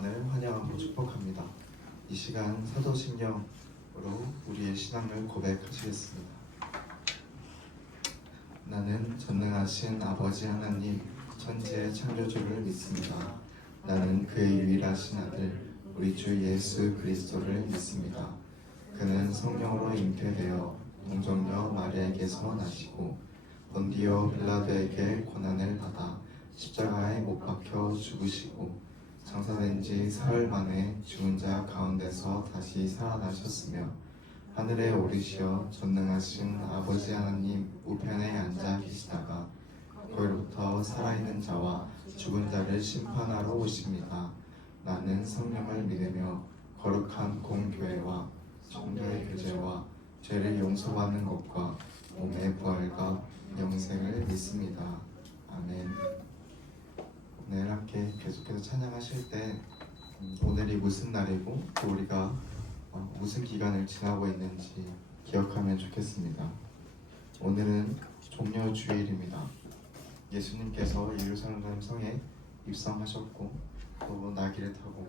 여러분을 환영하고 축복합니다. 이 시간 사도신경으로 우리의 신앙을 고백하시겠습니다. 나는 전능하신 아버지 하나님 천지의 창조주를 믿습니다. 나는 그의 유일하신 아들 우리 주 예수 그리스도를 믿습니다. 그는 성령으로 잉태되어 동정녀 마리아에게서 나시고 본디오 빌라도에게 고난을 받아 십자가에 못 박혀 죽으시고 장사된 지 사흘 만에 죽은 자 가운데서 다시 살아나셨으며 하늘에 오르시어 전능하신 아버지 하나님 우편에 앉아 계시다가 거기로부터 살아있는 자와 죽은 자를 심판하러 오십니다. 나는 성령을 믿으며 거룩한 공교회와 성도의 교제와 죄를 용서받는 것과 몸의 부활과 영생을 믿습니다. 아멘. 오늘 함께 계속해서 찬양하실 때 오늘이 무슨 날이고 또 우리가 무슨 기간을 지나고 있는지 기억하면 좋겠습니다. 오늘은 종려주일입니다. 예수님께서 예루살렘 성에 입성하셨고 또 나귀를 타고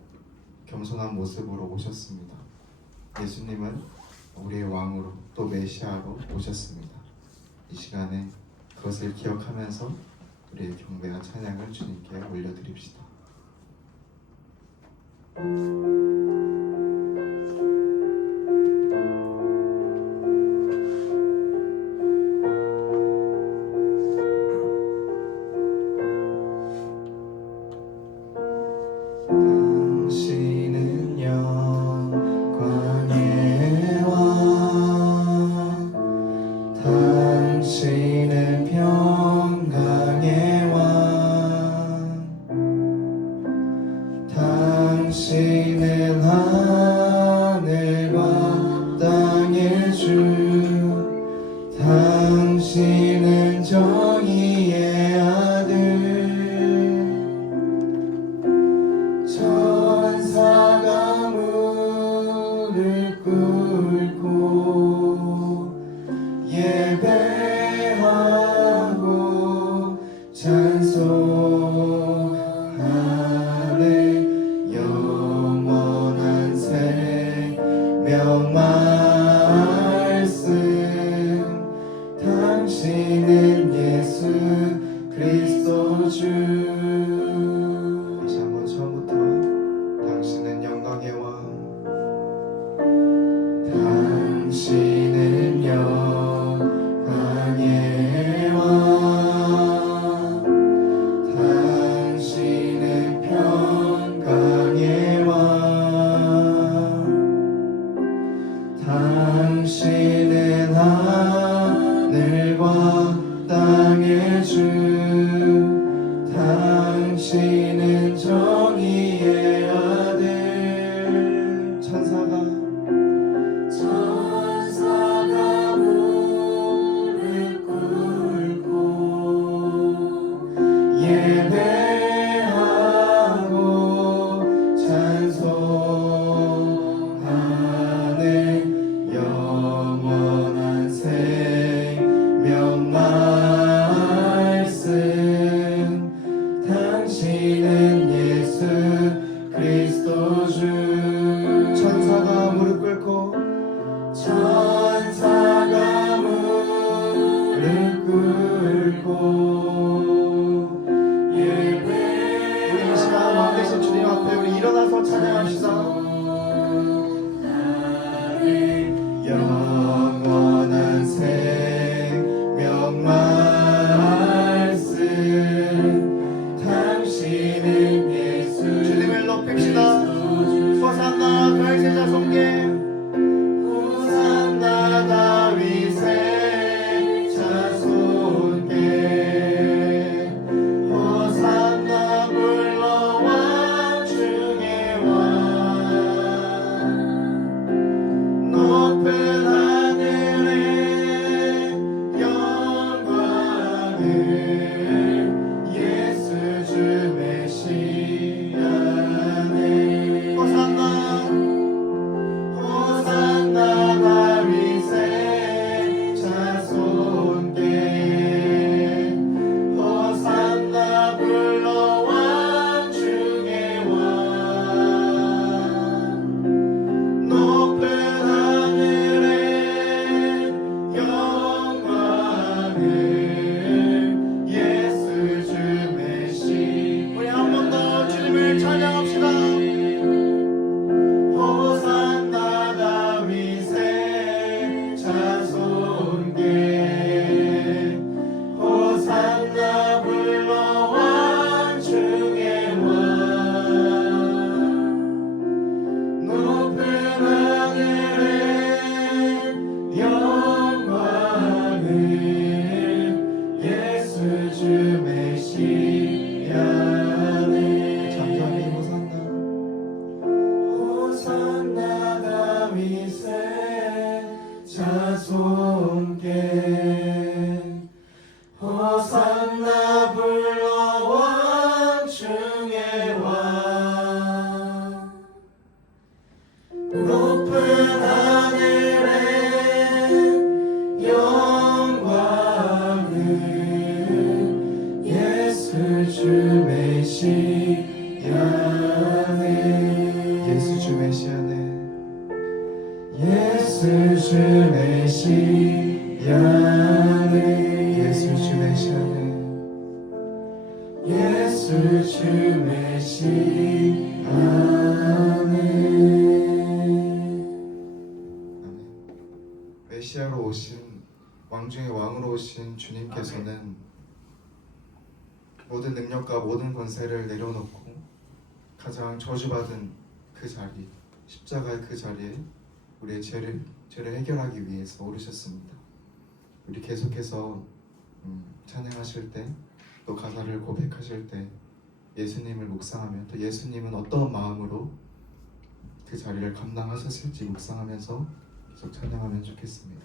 겸손한 모습으로 오셨습니다. 예수님은 우리의 왕으로 또 메시아로 오셨습니다. 이 시간에 그것을 기억하면서 우리의 경배와 찬양을 주님께 올려드립시다. 당신은 하늘과 땅의 주, 당신은 정의의 아들. 천사가 무릎 꿇고 예배하고 찬송하네. 영원한 생명 말씀, 당신은 예수 그리스도 주. 다시 한번 처음부터 당신은 영광의 왕, 당신은 영광의 왕, 당신은 평강의 왕, 당신은 하늘과 땅의 주, 당신은 정의의 아들. 천사가 무릎 꿇고 예배하고 찬송하네. 영원한 생명 말씀, 당신은 예수 그리스도 주. 천사가 무릎 꿇고 천사가 무릎 꿇고 예배. 우리 이 시간 왕 되신 주님 앞에 우리 일어나서 찬양합시다. 영원한 생명 말씀, 당신은 예수 주님을 높입시다. 높은 하늘에 영광을 예수 주 메시아네 예수 주 메시아네 예수 주 메시아네 예수 주 메시아네 예수 주 메시아네 아멘. 메시아로 오신 왕 중의 왕으로 오신 주님께서는 모든 능력과 모든 권세를 내려놓고 가장 저주받은 그 자리, 십자가의 그 자리에 우리의 죄를 해결하기 위해서 오르셨습니다. 우리 계속해서 찬양하실 때, 또 가사를 고백하실 때 예수님을 묵상하면, 또 예수님은 어떤 마음으로 그 자리를 감당하셨을지 묵상하면서 계속 찬양하면 좋겠습니다.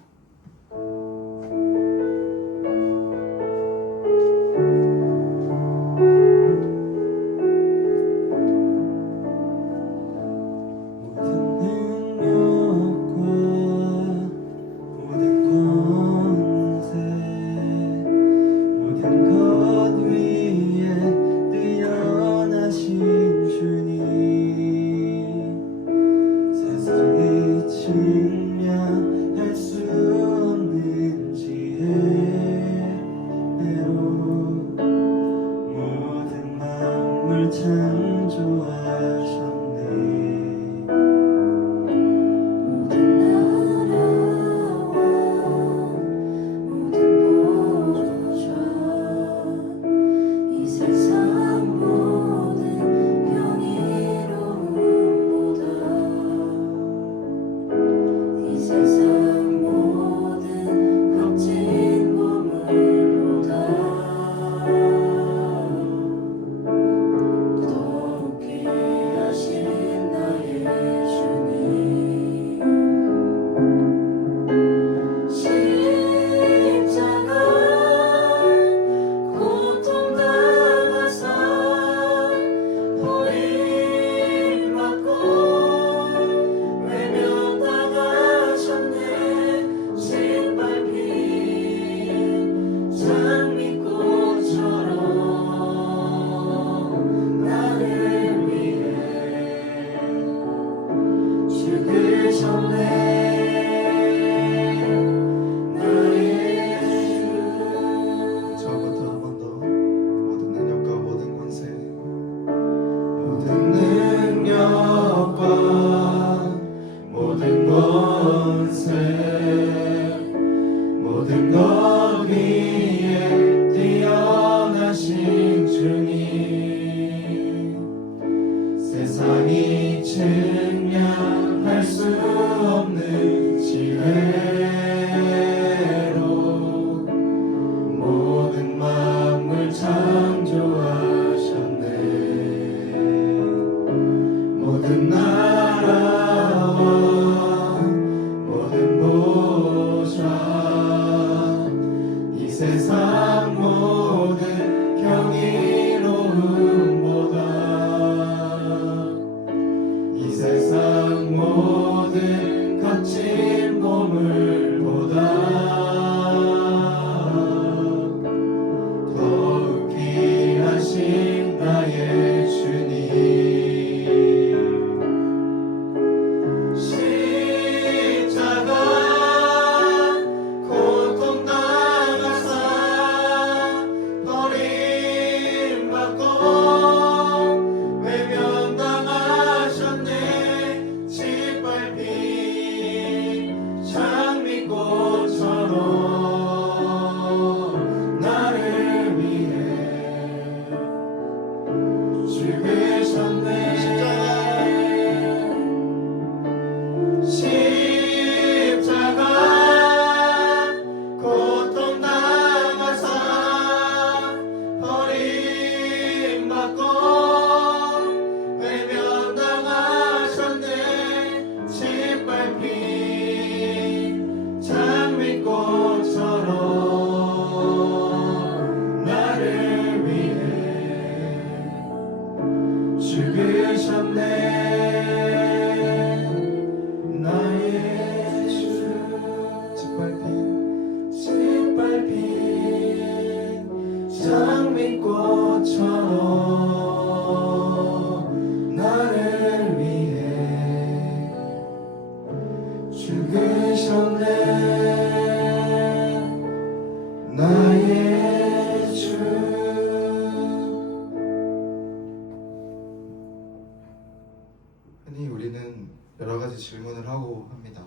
흔히 우리는 여러 가지 질문을 하고 합니다.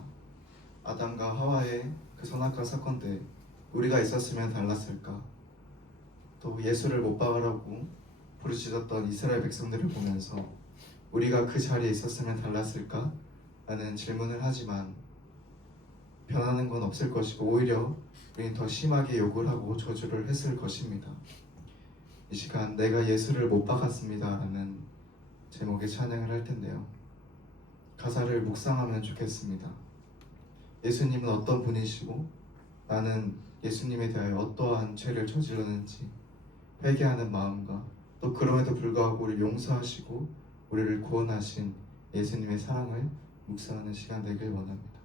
아담과 하와의 그 선악과 사건 때 우리가 있었으면 달랐을까? 또 예수를 못 박으라고 부르짖었던 이스라엘 백성들을 보면서 우리가 그 자리에 있었으면 달랐을까? 라는 질문을 하지만 변하는 건 없을 것이고 오히려 우리는 더 심하게 욕을 하고 저주를 했을 것입니다. 이 시간 내가 예수를 못 박았습니다 라는 제목의 찬양을 할 텐데요. 가사를 묵상하면 좋겠습니다. 예수님은 어떤 분이시고 나는 예수님에 대하여 어떠한 죄를 저질렀는지 회개하는 마음과 또 그럼에도 불구하고 우리를 용서하시고 우리를 구원하신 예수님의 사랑을 묵상하는 시간 되길 원합니다.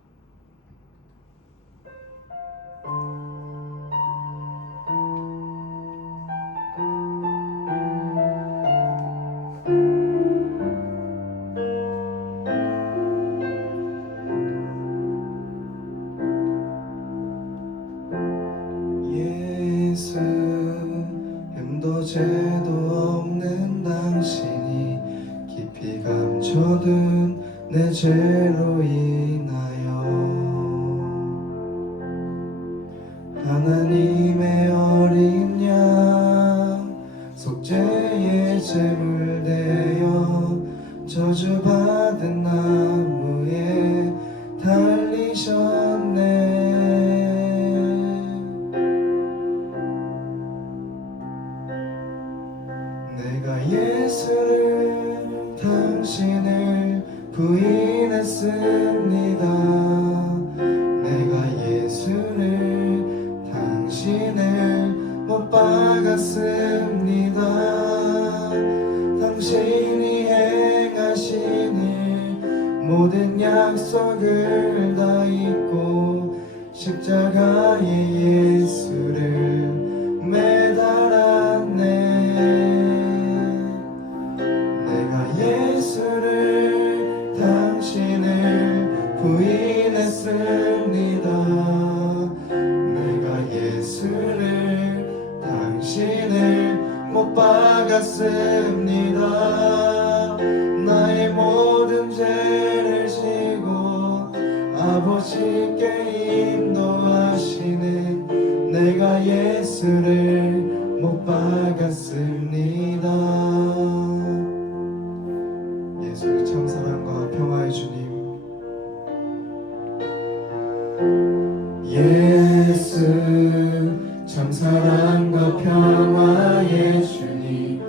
예수 흠도 죄도 없는 당신이 깊이 감춰둔 내 죄로 인하여 하나님의 어린 양 속죄의 제물 되어 저주받은 나무에 달리셨네. 내가 예수를 당신을 부인했습니다. 내가 예수를 당신을 못 박았습니다. 당신이 행하신 일 모든 약속을 다 잊고 십자가에 예수를 매달았네. 내가 예수를 당신을 부인했습니다. 내가 예수를 당신을 못 박았습니다. 나의 모든 죄를 지고 아버지께 인도하시는 내가 예수를 못 박았습니다. 예수 참사랑과 평화의 주님, 예수 참사랑과 평화의 주님,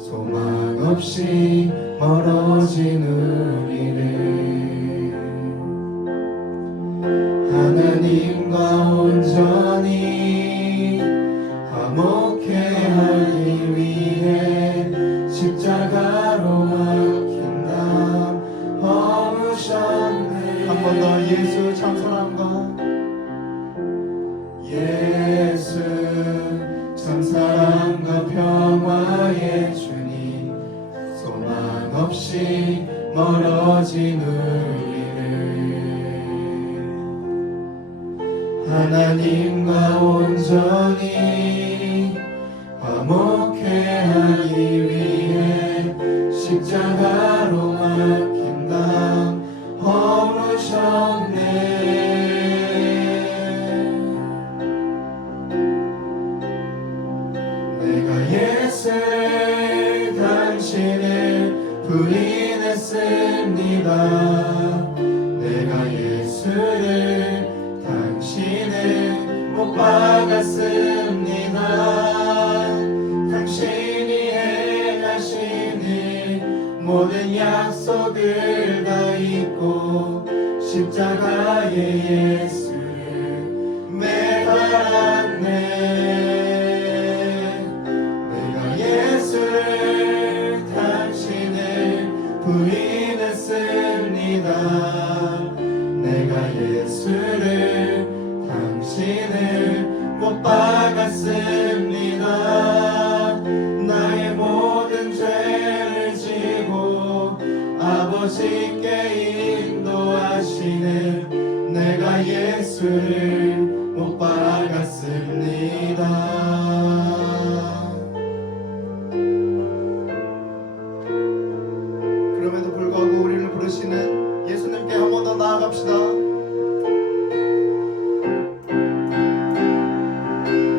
소망 없이 멀어진 우리를 하나님과 온전히 화목해 하기 위해 십자가로 막힌 나 허무셨네. 한 번 더 예수 참사랑과 예수 참사랑과 평화의 주님, 소망 없이 멀어진 우리를 하나님과 온전히 화목해 하기 위해 십자가로 막힌 땅 허무셨네. 내가 예수를 당신을 부인했습니다. 내가 예수를 당신을 못 박았습니다. 당신이 행하신 일 모든 약속을 다 잊고 십자가에 예수를 매달았네. 내가 예수를 당신을 부인했습니다. 내가 예수를 당신을 못 박았습니다. 나의 모든 죄를 지고 아버지께 인도하시는 내가 예수를 못 박았습니다. 그럼에도 불구하고 우리를 부르 부르시는 예수님께 한 번 더 나아갑시다.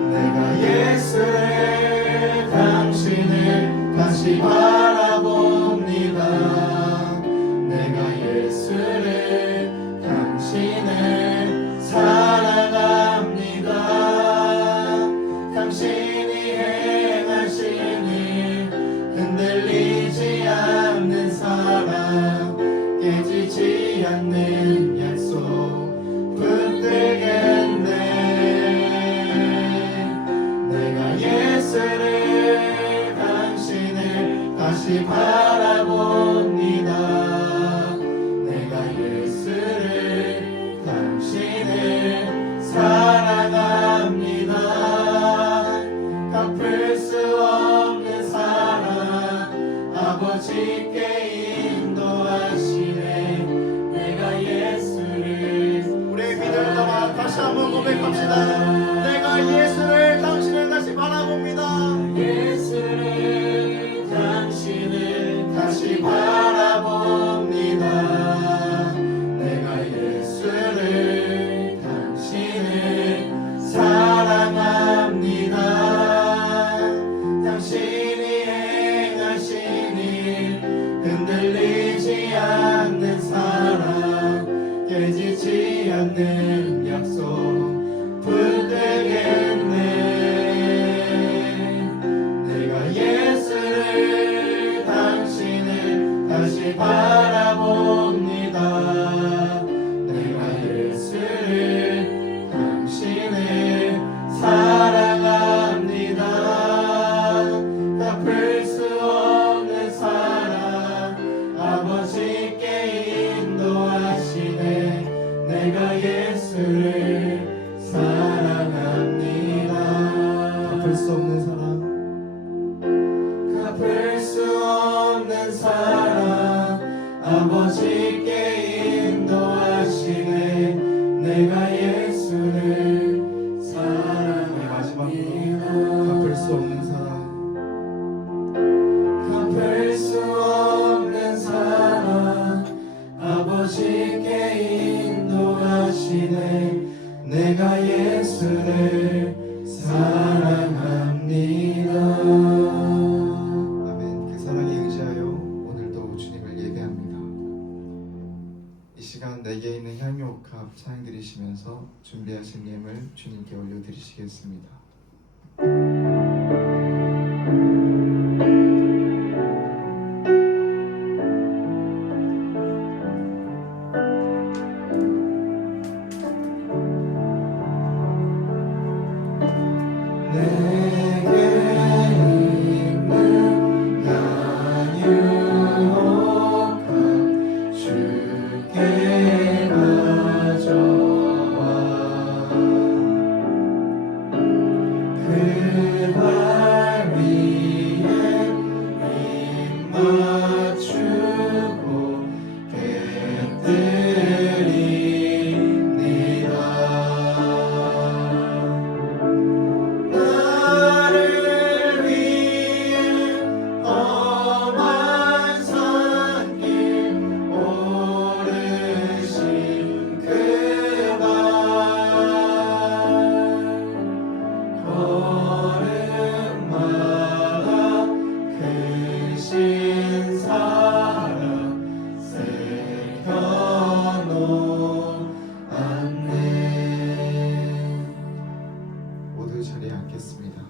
내가 예수를 당신을 다시 바라봅니다. 내가 예수를 당신을 사랑합니다. 당신이 행하신 일 흔들리지 않는 사랑 깨지지 않는 약속 붙들겠네. 내가 예수를 당신을 다시 바라봅니다. 내가 예수를 당신을 사랑합니다. 갚을 수 없는 사랑 아버지께 인도하시네. 내가 예수를 우리의 믿음을 담아 다시 한번 고백합시다. 내가 예수를 당신을 다시 바라봅니다. 예수를 당신을 다시 바라봅니다. 내가 예수를 당신을 사랑합니다. 당신이 행하신 일 흔들리지 않는 사랑 깨지지 않는 약속 붙들겠네. 내가 예수를 당신을 다시 바라봅니다. 내가 예수를 당신을 사랑합니다. 갚을 수 없는 사랑 아버지께 인도하시네. 내가 예수를 사랑합니다. 갚을 수 없는 사랑, 갚을 수 없는 사랑 아버지께 인도하시네. 내가 예수를 사랑합니다. 마지막으로 갚을 수 없는 사랑, 갚을 수 없는 사랑 아버지께 인도하시네. 내가 예수를 사랑합니다. 아멘. 그 사랑에 의지하여 오늘도 주님을 예배합니다. 이 시간 내게 있는 향유옥합 찬양 드리시면서 준비하신 예물 주님께 올려드리시겠습니다. 모두 자리에 앉겠습니다.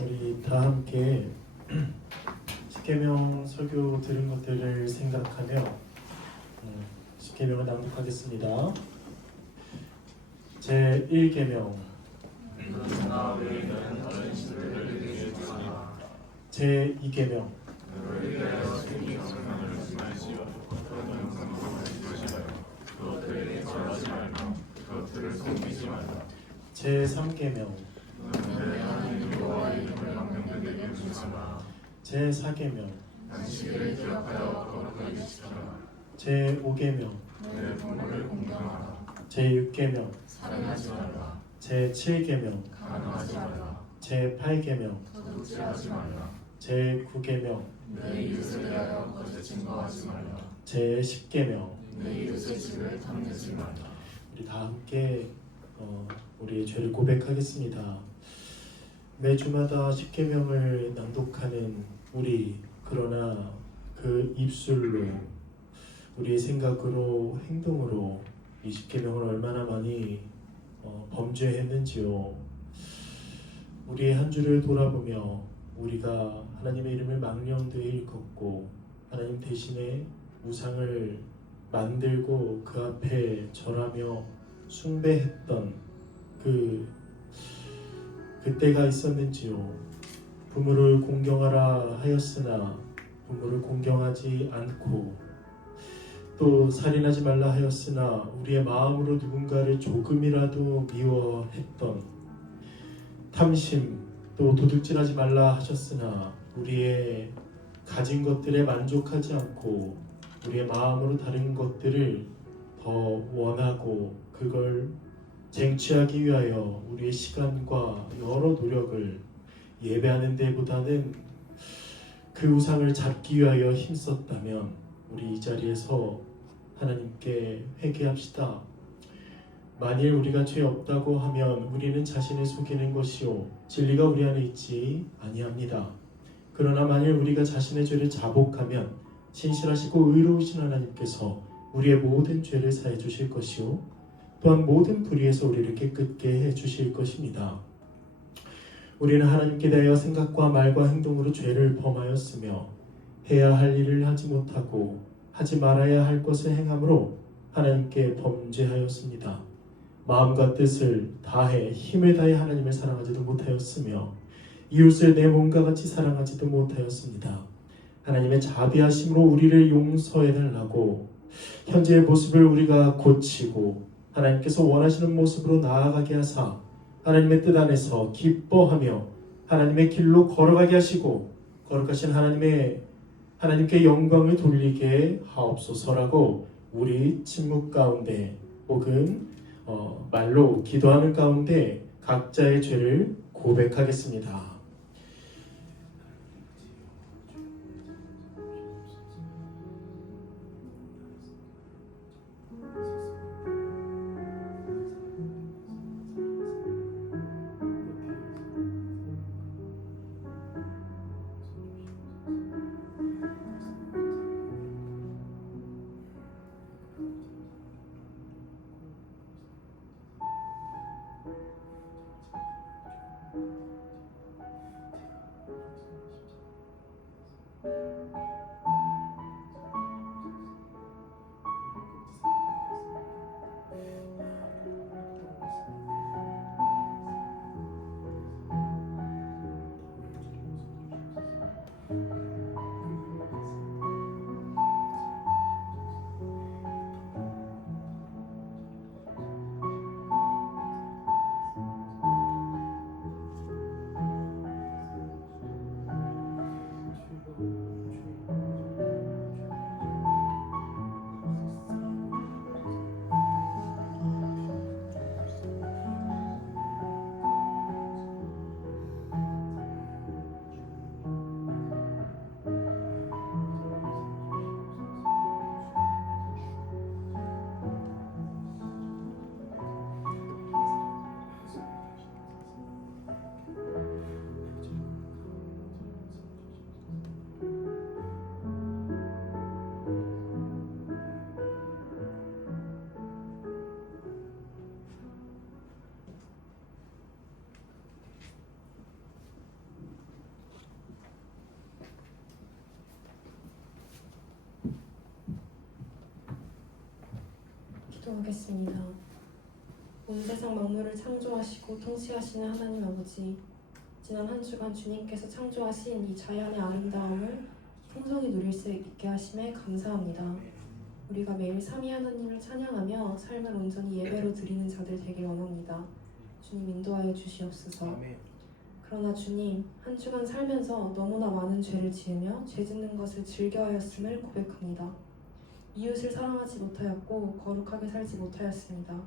우리 다 함께 십계명 설교 들은 것들을 생각하며 십계명을 낭독하겠습니다. 제 1계명 제 2계명 제 3계명 제 4계명 제 5계명 제6계명, 살인하지 말라. 제7계명, 간음하지 말라. 제8계명, 도둑질하지 말라. 제9계명, 내 이웃에 대하여 거짓 증거하지 말라. 제10계명. 내 이웃의 집을 탐내지 말라. 우리 다 함께 우리의 죄를 고백하겠습니다. 매주마다 10계명을 낭독하는 우리, 그러나 그 입술로, 우리의 생각으로, 행동으로 이 10계명을 얼마나 많이 범죄했는지요. 우리의 한 주를 돌아보며 우리가 하나님의 이름을 망령되이 일컫고 하나님 대신에 우상을 만들고 그 앞에 절하며 숭배했던 그때가 있었는지요. 부모를 공경하라 하였으나 부모를 공경하지 않고, 또 살인하지 말라 하였으나 우리의 마음으로 누군가를 조금이라도 미워했던, 탐심, 또 도둑질하지 말라 하셨으나 우리의 가진 것들에 만족하지 않고 우리의 마음으로 다른 것들을 더 원하고 그걸 쟁취하기 위하여 우리의 시간과 여러 노력을 예배하는 데보다는 그 우상을 잡기 위하여 힘썼다면 우리 이 자리에서 하나님께 회개합시다. 만일 우리가 죄 없다고 하면 우리는 자신을 속이는 것이요 진리가 우리 안에 있지 아니합니다. 그러나 만일 우리가 자신의 죄를 자복하면 신실하시고 의로우신 하나님께서 우리의 모든 죄를 사해 주실 것이요 또한 모든 불의에서 우리를 깨끗게 해 주실 것입니다. 우리는 하나님께 대하여 생각과 말과 행동으로 죄를 범하였으며 해야 할 일을 하지 못하고 하지 말아야 할 것을 행함으로 하나님께 범죄하였습니다. 마음과 뜻을 다해 힘을 다해 하나님을 사랑하지도 못하였으며 이웃을 내 몸과 같이 사랑하지도 못하였습니다. 하나님의 자비하심으로 우리를 용서해달라고 현재의 모습을 우리가 고치고 하나님께서 원하시는 모습으로 나아가게 하사 하나님의 뜻 안에서 기뻐하며 하나님의 길로 걸어가게 하시고 거룩하신 하나님께 영광을 돌리게 하옵소서라고 우리 침묵 가운데 혹은 말로 기도하는 가운데 각자의 죄를 고백하겠습니다. 기도하겠습니다. 온 세상 만물을 창조하시고 통치하시는 하나님 아버지, 지난 한 주간 주님께서 창조하신 이 자연의 아름다움을 풍성히 누릴 수 있게 하심에 감사합니다. 우리가 매일 삼위 하나님을 찬양하며 삶을 온전히 예배로 드리는 자들 되길 원합니다. 주님 인도하여 주시옵소서. 그러나 주님, 한 주간 살면서 너무나 많은 죄를 지으며 죄 짓는 것을 즐겨하였음을 고백합니다. 이웃을 사랑하지 못하였고 거룩하게 살지 못하였습니다.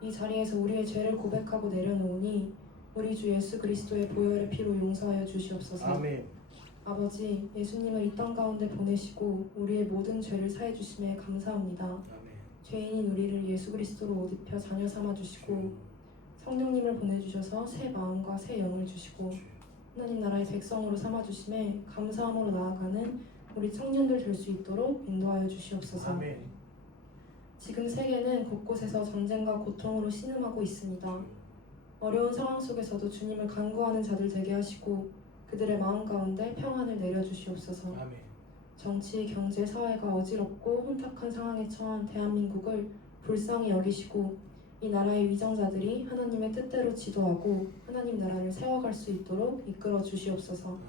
이 자리에서 우리의 죄를 고백하고 내려놓으니 우리 주 예수 그리스도의 보혈의 피로 용서하여 주시옵소서. 아멘. 아버지, 예수님을 이 땅 가운데 보내시고 우리의 모든 죄를 사해 주심에 감사합니다. 아멘. 죄인인 우리를 예수 그리스도로 옷 입혀 자녀 삼아 주시고 성령님을 보내주셔서 새 마음과 새 영을 주시고 하나님 나라의 백성으로 삼아 주심에 감사함으로 나아가는 우리 청년들 될 수 있도록 인도하여 주시옵소서. 아멘. 지금 세계는 곳곳에서 전쟁과 고통으로 신음하고 있습니다. 어려운 상황 속에서도 주님을 간구하는 자들 되게 하시고 그들의 마음 가운데 평안을 내려주시옵소서. 아멘. 정치, 경제, 사회가 어지럽고 혼탁한 상황에 처한 대한민국을 불쌍히 여기시고 이 나라의 위정자들이 하나님의 뜻대로 지도하고 하나님 나라를 세워갈 수 있도록 이끌어 주시옵소서. 아멘.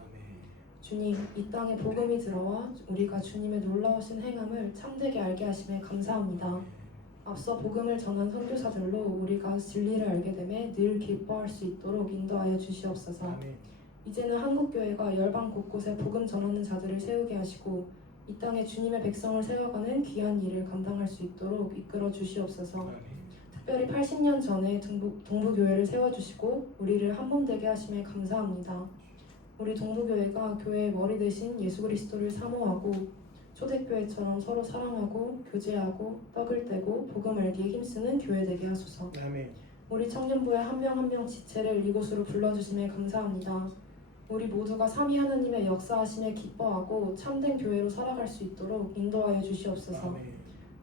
주님, 이 땅에 복음이 들어와 우리가 주님의 놀라우신 행함을 참되게 알게 하심에 감사합니다. 앞서 복음을 전한 선교사들로 우리가 진리를 알게 되매 늘 기뻐할 수 있도록 인도하여 주시옵소서. 아멘. 이제는 한국교회가 열방 곳곳에 복음 전하는 자들을 세우게 하시고 이 땅에 주님의 백성을 세워가는 귀한 일을 감당할 수 있도록 이끌어 주시옵소서. 아멘. 특별히 80년 전에 동부교회를 세워주시고 우리를 한 몸 되게 하심에 감사합니다. 우리 동부교회가 교회의 머리 대신 예수 그리스도를 사모하고 초대교회처럼 서로 사랑하고 교제하고 떡을 떼고 복음 알기에 힘쓰는 교회 되게 하소서. 아멘. 우리 청년부의 한 명 한 명 지체를 이곳으로 불러주심에 감사합니다. 우리 모두가 삼위 하나님의 역사하심에 기뻐하고 참된 교회로 살아갈 수 있도록 인도하여 주시옵소서. 아멘.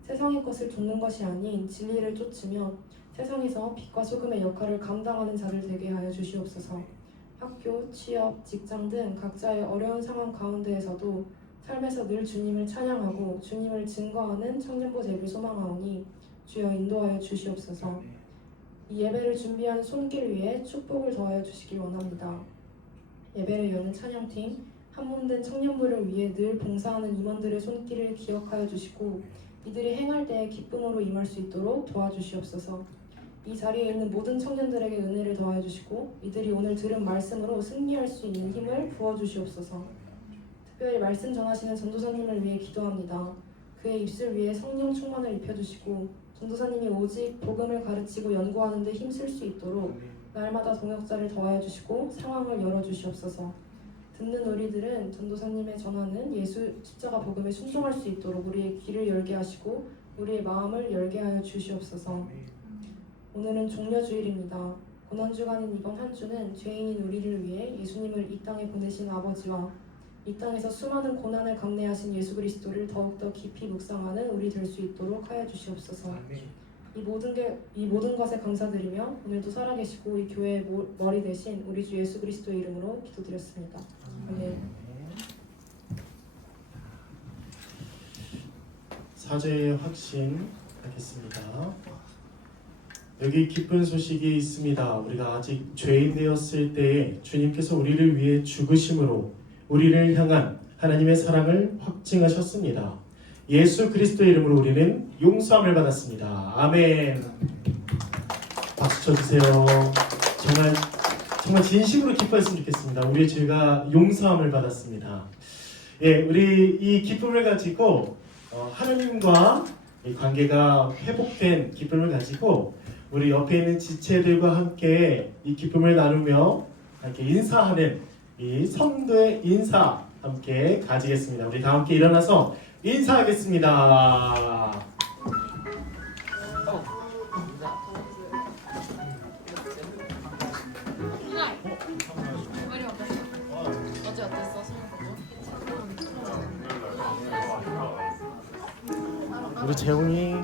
세상의 것을 좇는 것이 아닌 진리를 쫓으며 세상에서 빛과 소금의 역할을 감당하는 자들 되게 하여 주시옵소서. 학교, 취업, 직장 등 각자의 어려운 상황 가운데에서도 삶에서 늘 주님을 찬양하고 주님을 증거하는 청년부 되길 소망하오니 주여 인도하여 주시옵소서. 이 예배를 준비하는 손길 위에 축복을 더하여 주시길 원합니다. 예배를 여는 찬양팀, 한몸된 청년부를 위해 늘 봉사하는 임원들의 손길을 기억하여 주시고 이들이 행할 때에 기쁨으로 임할 수 있도록 도와주시옵소서. 이 자리에 있는 모든 청년들에게 은혜를 더하여 주시고 이들이 오늘 들은 말씀으로 승리할 수 있는 힘을 부어주시옵소서. 특별히 말씀 전하시는 전도사님을 위해 기도합니다. 그의 입술 위에 성령 충만을 입혀주시고 전도사님이 오직 복음을 가르치고 연구하는 데 힘쓸 수 있도록 날마다 동역자를 더하여 주시고 상황을 열어주시옵소서. 듣는 우리들은 전도사님의 전하는 예수 십자가 복음에 순종할 수 있도록 우리의 귀를 열게 하시고 우리의 마음을 열게 하여 주시옵소서. 오늘은 종려주일입니다. 고난주간인 이번 한 주는 죄인인 우리를 위해 예수님을 이 땅에 보내신 아버지와 이 땅에서 수많은 고난을 감내하신 예수 그리스도를 더욱더 깊이 묵상하는 우리 될 수 있도록 하여 주시옵소서. 이 모든 것에 감사드리며 오늘도 살아계시고 이 교회의 머리 대신 우리 주 예수 그리스도의 이름으로 기도드렸습니다. 아멘. 사죄의 확신 하겠습니다. 여기 기쁜 소식이 있습니다. 우리가 아직 죄인 되었을 때에 주님께서 우리를 위해 죽으심으로 우리를 향한 하나님의 사랑을 확증하셨습니다. 예수 그리스도의 이름으로 우리는 용서함을 받았습니다. 아멘. 박수 쳐주세요. 정말 진심으로 기뻐했으면 좋겠습니다. 우리의 죄가 용서함을 받았습니다. 예, 우리 이 기쁨을 가지고 하나님과 이 관계가 회복된 기쁨을 가지고 우리 옆에 있는 지체들과 함께 이 기쁨을 나누며 함께 인사하는 이 성도의 인사 함께 가지겠습니다. 우리 다 함께 일어나서 인사하겠습니다. 어제 어땠어? 우리 재웅이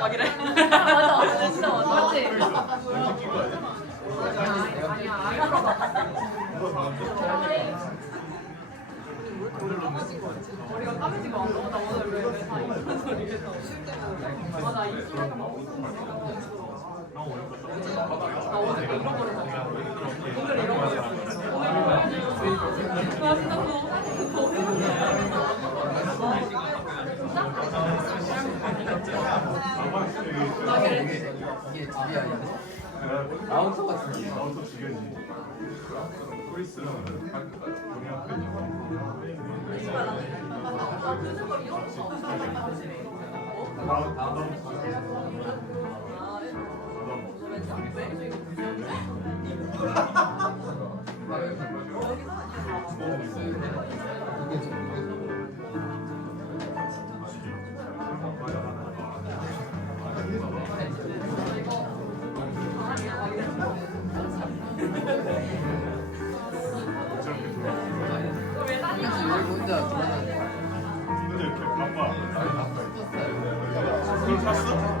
아 그래? 맞아. 진짜 맞아. 맞지? 머리가 까매진 거 같아. 나 오늘 왜 다 이런 소리 해서. 나 입술에가 막 엄청 나 오늘 이런 거를 봤어. 오늘 이런 거를 봤어. 오늘 와 진짜 아 그래? 이게 집이 아닌데? 아웃도 같은데? 혼자 돌아다녀. 근데 이렇게 바빠. 바빴어요. 그걸 샀어?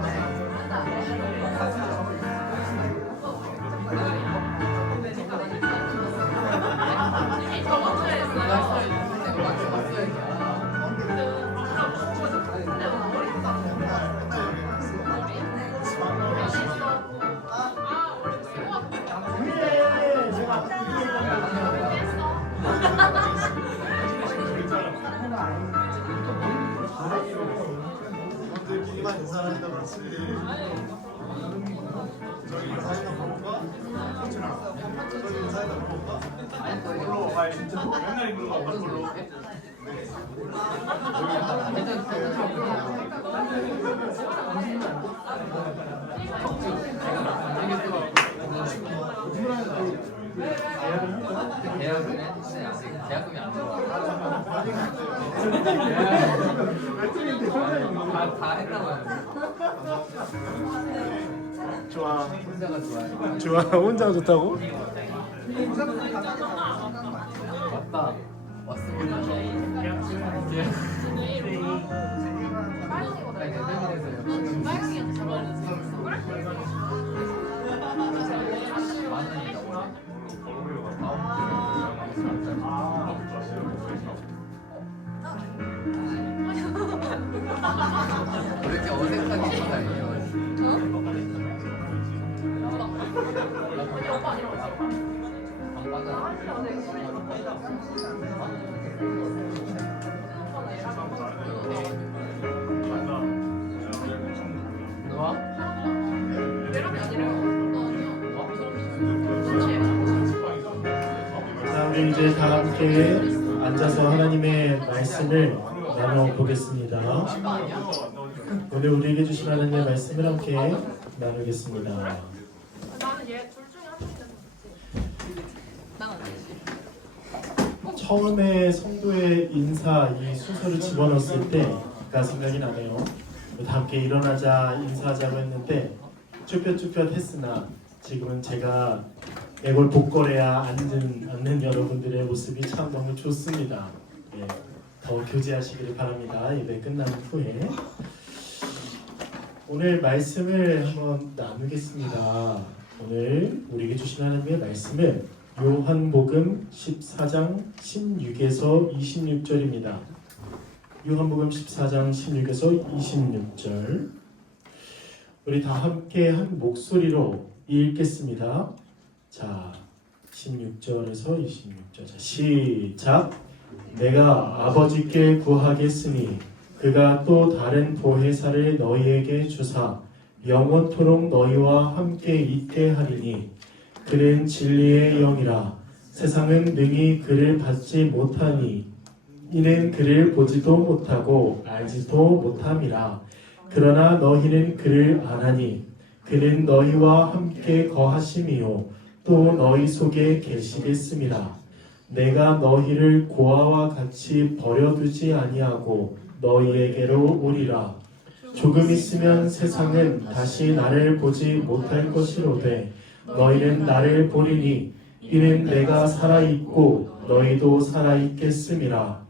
일반 인사하니까 그렇지. 저기 인사하니까 볼까? 저기 인사하니까 볼까? 별로 아니 진짜 맨날 입는 거 없어 별로. 계약은 했는데 아직 계약금이 안 들어와. 다 했다고 하는데. 좋아. 혼자가 좋아요. 좋아. 혼자가 좋다고? 왔다. 왔습니다. 왜 이렇게 어색하게 입어다니요? 자, 우리 이제 다 함께 앉아서 하나님의 말씀을 나눠보겠습니다. 오늘 우리에게 주신 하나님의 말씀을 함께 나누겠습니다. 나는 얘 둘 중에 한 명이라서 좋지. 처음에 성도의 인사 이 순서를 집어넣었을 때가 생각이 나네요. 다 함께 일어나자 인사하자고 했는데 쭈뼛쭈뼛 했으나 지금은 제가 애골 복걸해야 앉는 여러분들의 모습이 참 너무 좋습니다. 예, 더 교제하시기를 바랍니다. 예배 끝난 후에 오늘 말씀을 한번 나누겠습니다. 오늘 우리에게 주신 하나님의 말씀은 요한복음 14장 16에서 26절입니다. 요한복음 14장 16에서 26절 우리 다 함께 한 목소리로 읽겠습니다. 자, 16절에서 26절 자, 시작. 내가 아버지께 구하겠으니 그가 또 다른 보혜사를 너희에게 주사 영원토록 너희와 함께 있게 하리니 그는 진리의 영이라. 세상은 능히 그를 받지 못하니 이는 그를 보지도 못하고 알지도 못함이라. 그러나 너희는 그를 아나니 그는 너희와 함께 거하심이요 또 너희 속에 계시겠음이라. 내가 너희를 고아와 같이 버려두지 아니하고 너희에게로 오리라. 조금 있으면 세상은 다시 나를 보지 못할 것이로되 너희는 나를 보리니 이는 내가 살아있고 너희도 살아있겠음이라.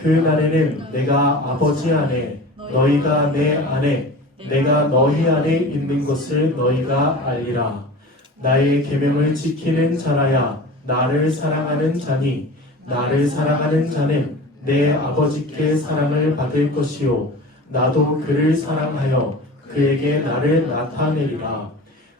그 날에는 내가 아버지 안에 너희가 내 안에 내가 너희 안에 있는 것을 너희가 알리라. 나의 계명을 지키는 자라야 나를 사랑하는 자니 나를 사랑하는 자는 내 아버지께 사랑을 받을 것이요 나도 그를 사랑하여 그에게 나를 나타내리라.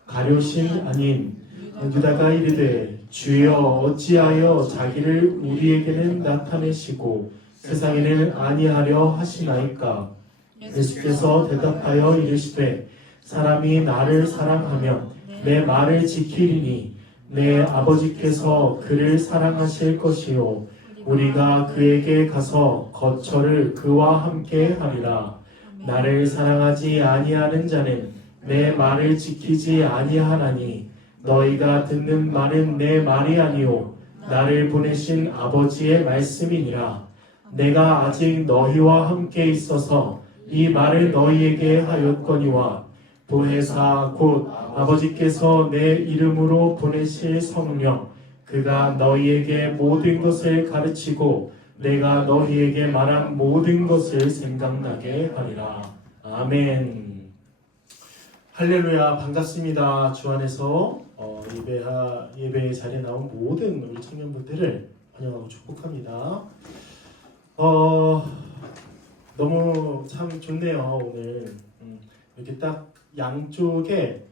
가룟신 아닌 유다가 이르되 주여 어찌하여 자기를 우리에게는 나타내시고 세상에는 아니하려 하시나이까. 예수께서 대답하여 이르시되 사람이 나를 사랑하면 내 말을 지키리니 내 아버지께서 그를 사랑하실 것이요 우리가 그에게 가서 거처를 그와 함께 하리라. 나를 사랑하지 아니하는 자는 내 말을 지키지 아니하나니 너희가 듣는 말은 내 말이 아니요 나를 보내신 아버지의 말씀이니라. 내가 아직 너희와 함께 있어서 이 말을 너희에게 하였거니와 보혜사 곧 아버지께서 내 이름으로 보내실 성령 그가 너희에게 모든 것을 가르치고 내가 너희에게 말한 모든 것을 생각나게 하리라. 아멘. 할렐루야. 반갑습니다. 주 안에서 예배 자리에 나온 모든 우리 청년분들을 환영하고 축복합니다. 너무 참 좋네요. 오늘 이렇게 딱 양쪽에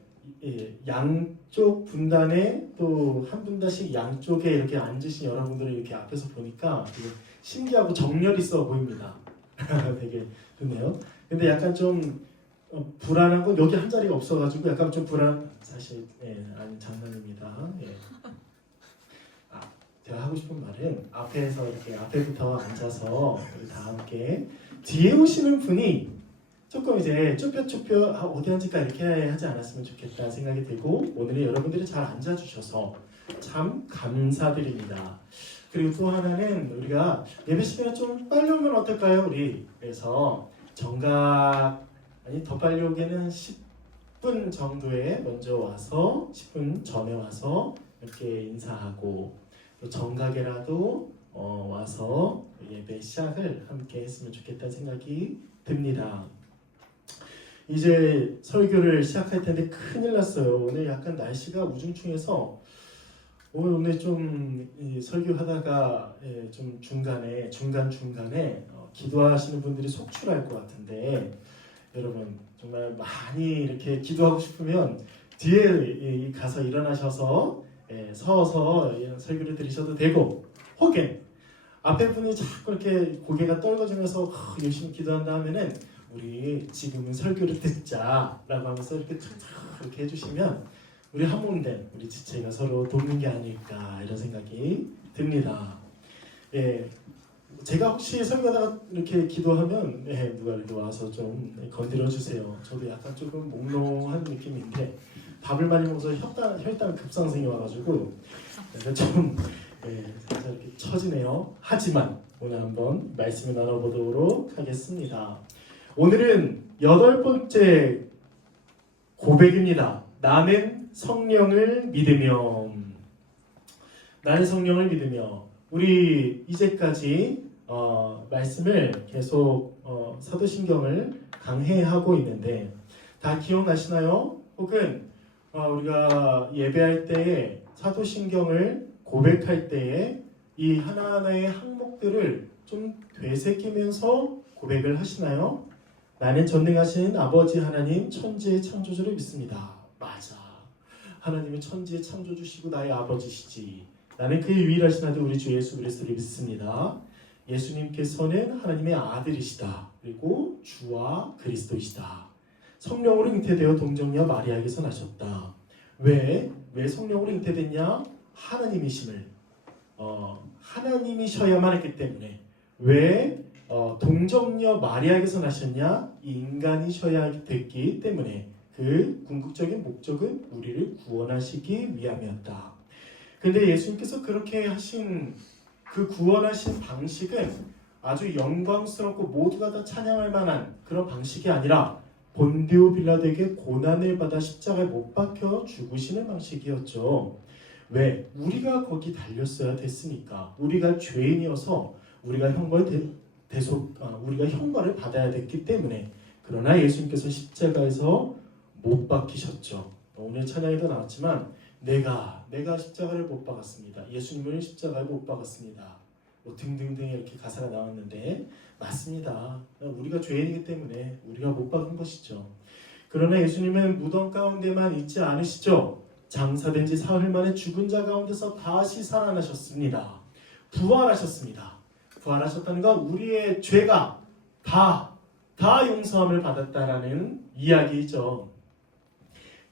양쪽 분단에 또 한 분단씩 양쪽에 이렇게 앉으신 여러분들을 이렇게 앞에서 보니까 되게 신기하고 정열 있어 보입니다. 되게 좋네요. 근데 약간 좀 불안하고 여기 한 자리가 없어가지고 약간 좀 사실 아니 장난입니다. 제가 하고 싶은 말은 앞에서 이렇게 앞에부터 앉아서 우리 다 함께 뒤에 오시는 분이 조금 이제 쭈뼛쭈뼛 어디 앉을까 이렇게 하지 않았으면 좋겠다 생각이 들고 오늘은 여러분들이 잘 앉아주셔서 참 감사드립니다. 그리고 또 하나는 우리가 예배 시간이 좀 빨리 오면 어떨까요? 우리 그래서 정각 아니 더 빨리 오게는 10분 정도에 먼저 와서 10분 전에 와서 이렇게 인사하고 또 정각에라도 와서 예배 시작을 함께 했으면 좋겠다는 생각이 듭니다. 이제 설교를 시작할 텐데 큰일 났어요. 오늘 약간 날씨가 우중충해서 오늘 좀 설교하다가 좀 중간에 기도하시는 분들이 속출할 것 같은데 여러분 정말 많이 이렇게 기도하고 싶으면 뒤에 가서 일어나셔서 서서 설교를 들으셔도 되고 혹은 앞에 분이 자꾸 이렇게 고개가 떨궈지면서 열심히 기도한다 하면은 우리 지금은 설교를 듣자라고 하면서 이렇게 해주시면 우리 한 몸 된 우리 지체가 서로 돕는 게 아닐까 이런 생각이 듭니다. 제가 혹시 설교하다가 이렇게 기도하면 누가 이렇게 와서 좀 건드려 주세요. 저도 약간 조금 몽롱한 느낌인데 밥을 많이 먹어서 혈당 급상승이 와가지고 좀 살짝 이렇게 처지네요. 하지만 오늘 한번 말씀을 나눠보도록 하겠습니다. 오늘은 8번째 고백입니다. 나는 성령을 믿으며. 나는 성령을 믿으며. 우리 이제까지 말씀을 계속 사도신경을 강해하고 있는데 다 기억나시나요? 혹은 우리가 예배할 때에 사도신경을 고백할 때에 이 하나하나의 항목들을 좀 되새기면서 고백을 하시나요? 나는 전능하신 아버지 하나님 천지의 창조주를 믿습니다. 맞아. 하나님은 천지의 창조주시고 나의 아버지시지. 나는 그의 유일하신 아들 우리 주 예수 그리스도를 믿습니다. 예수님께서는 하나님의 아들이시다. 그리고 주와 그리스도이시다. 성령으로 잉태되어 동정녀 마리아에게서 나셨다. 왜 성령으로 잉태됐냐? 하나님이심을 하나님이셔야만 했기 때문에. 왜 동정녀 마리아에게서 나셨냐? 인간이셔야 됐기 때문에. 그 궁극적인 목적은 우리를 구원하시기 위함이었다. 근데 예수님께서 그렇게 하신 그 구원하신 방식은 아주 영광스럽고 모두가 다 찬양할 만한 그런 방식이 아니라 본디오 빌라도에게 고난을 받아 십자가에 못 박혀 죽으시는 방식이었죠. 왜? 우리가 거기 달렸어야 됐으니까. 우리가 죄인이어서 우리가 형벌을 받아야 됐기 때문에 그러나 예수님께서 십자가에서 못 박히셨죠. 오늘 찬양에도 나왔지만 내가 십자가를 못 박았습니다. 예수님을 십자가에 못 박았습니다. 뭐 등등등 이렇게 가사가 나왔는데 맞습니다. 우리가 죄인이기 때문에 우리가 못 박은 것이죠. 그러나 예수님은 무덤 가운데만 있지 않으시죠. 장사된 지 사흘 만에 죽은 자 가운데서 다시 살아나셨습니다. 부활하셨습니다. 부활하셨다는 건 우리의 죄가 다 용서함을 받았다라는 이야기이죠.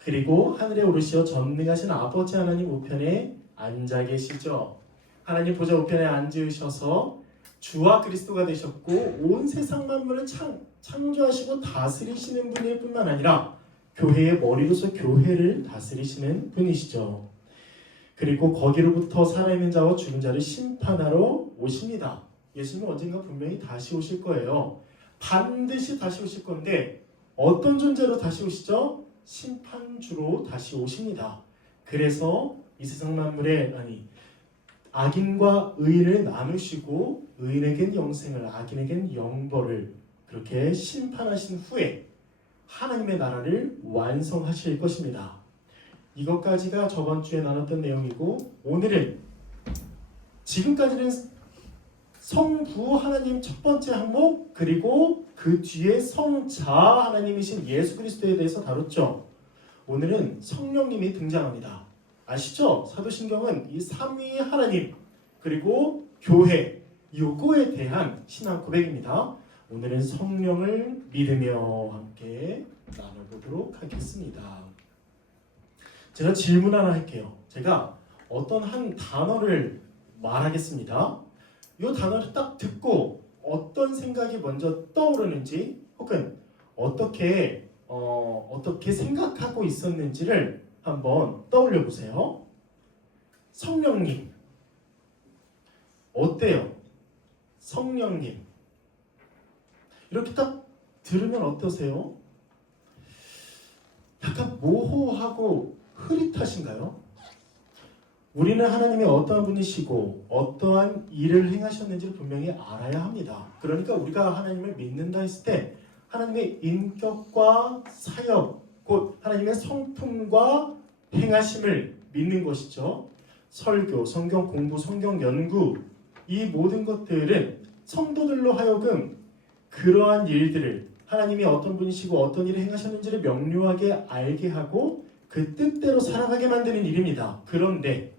그리고 하늘에 오르시어 전능하신 아버지 하나님 우편에 앉아 계시죠. 하나님 보좌 우편에 앉으셔서 주와 그리스도가 되셨고 온 세상 만물을 창조하시고 다스리시는 분일 뿐만 아니라 교회의 머리로서 교회를 다스리시는 분이시죠. 그리고 거기로부터 살아있는 자와 죽은 자를 심판하러 오십니다. 예수님은 언젠가 분명히 다시 오실 거예요. 반드시 다시 오실 건데 어떤 존재로 다시 오시죠? 심판주로 다시 오십니다. 그래서 이 세상 만물에 악인과 의인을 나누시고 의인에겐 영생을 악인에겐 영벌을 그렇게 심판하신 후에 하나님의 나라를 완성하실 것입니다. 이것까지가 저번 주에 나눴던 내용이고 오늘은 지금까지는 성부 하나님 첫 번째 항목 그리고 그 뒤에 성자 하나님이신 예수 그리스도에 대해서 다뤘죠. 오늘은 성령님이 등장합니다. 아시죠? 사도신경은 이 삼위 하나님 그리고 교회 요거에 대한 신앙 고백입니다. 오늘은 성령을 믿으며 함께 나눠보도록 하겠습니다. 제가 질문 하나 할게요. 제가 어떤 한 단어를 말하겠습니다. 이 단어를 딱 듣고 어떤 생각이 먼저 떠오르는지 혹은 어떻게 생각하고 있었는지를 한번 떠올려 보세요. 성령님 어때요? 성령님 이렇게 딱 들으면 어떠세요? 약간 모호하고 흐릿하신가요? 우리는 하나님이 어떠한 분이시고 어떠한 일을 행하셨는지를 분명히 알아야 합니다. 그러니까 우리가 하나님을 믿는다 했을 때 하나님의 인격과 사역, 곧 하나님의 성품과 행하심을 믿는 것이죠. 설교, 성경 공부, 성경 연구 이 모든 것들은 성도들로 하여금 그러한 일들을 하나님이 어떤 분이시고 어떤 일을 행하셨는지를 명료하게 알게 하고 그 뜻대로 살아가게 만드는 일입니다. 그런데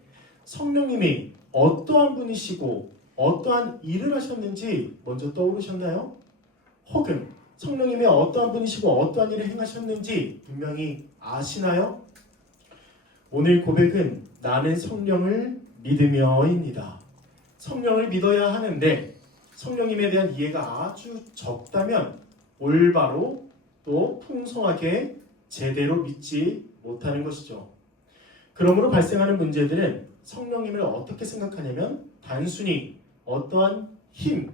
성령님이 어떠한 분이시고 어떠한 일을 하셨는지 먼저 떠오르셨나요? 혹은 성령님이 어떠한 분이시고 어떠한 일을 행하셨는지 분명히 아시나요? 오늘 고백은 나는 성령을 믿으며입니다. 성령을 믿어야 하는데 성령님에 대한 이해가 아주 적다면 올바로 또 풍성하게 제대로 믿지 못하는 것이죠. 그러므로 발생하는 문제들은 성령님을 어떻게 생각하냐면 단순히 어떠한 힘,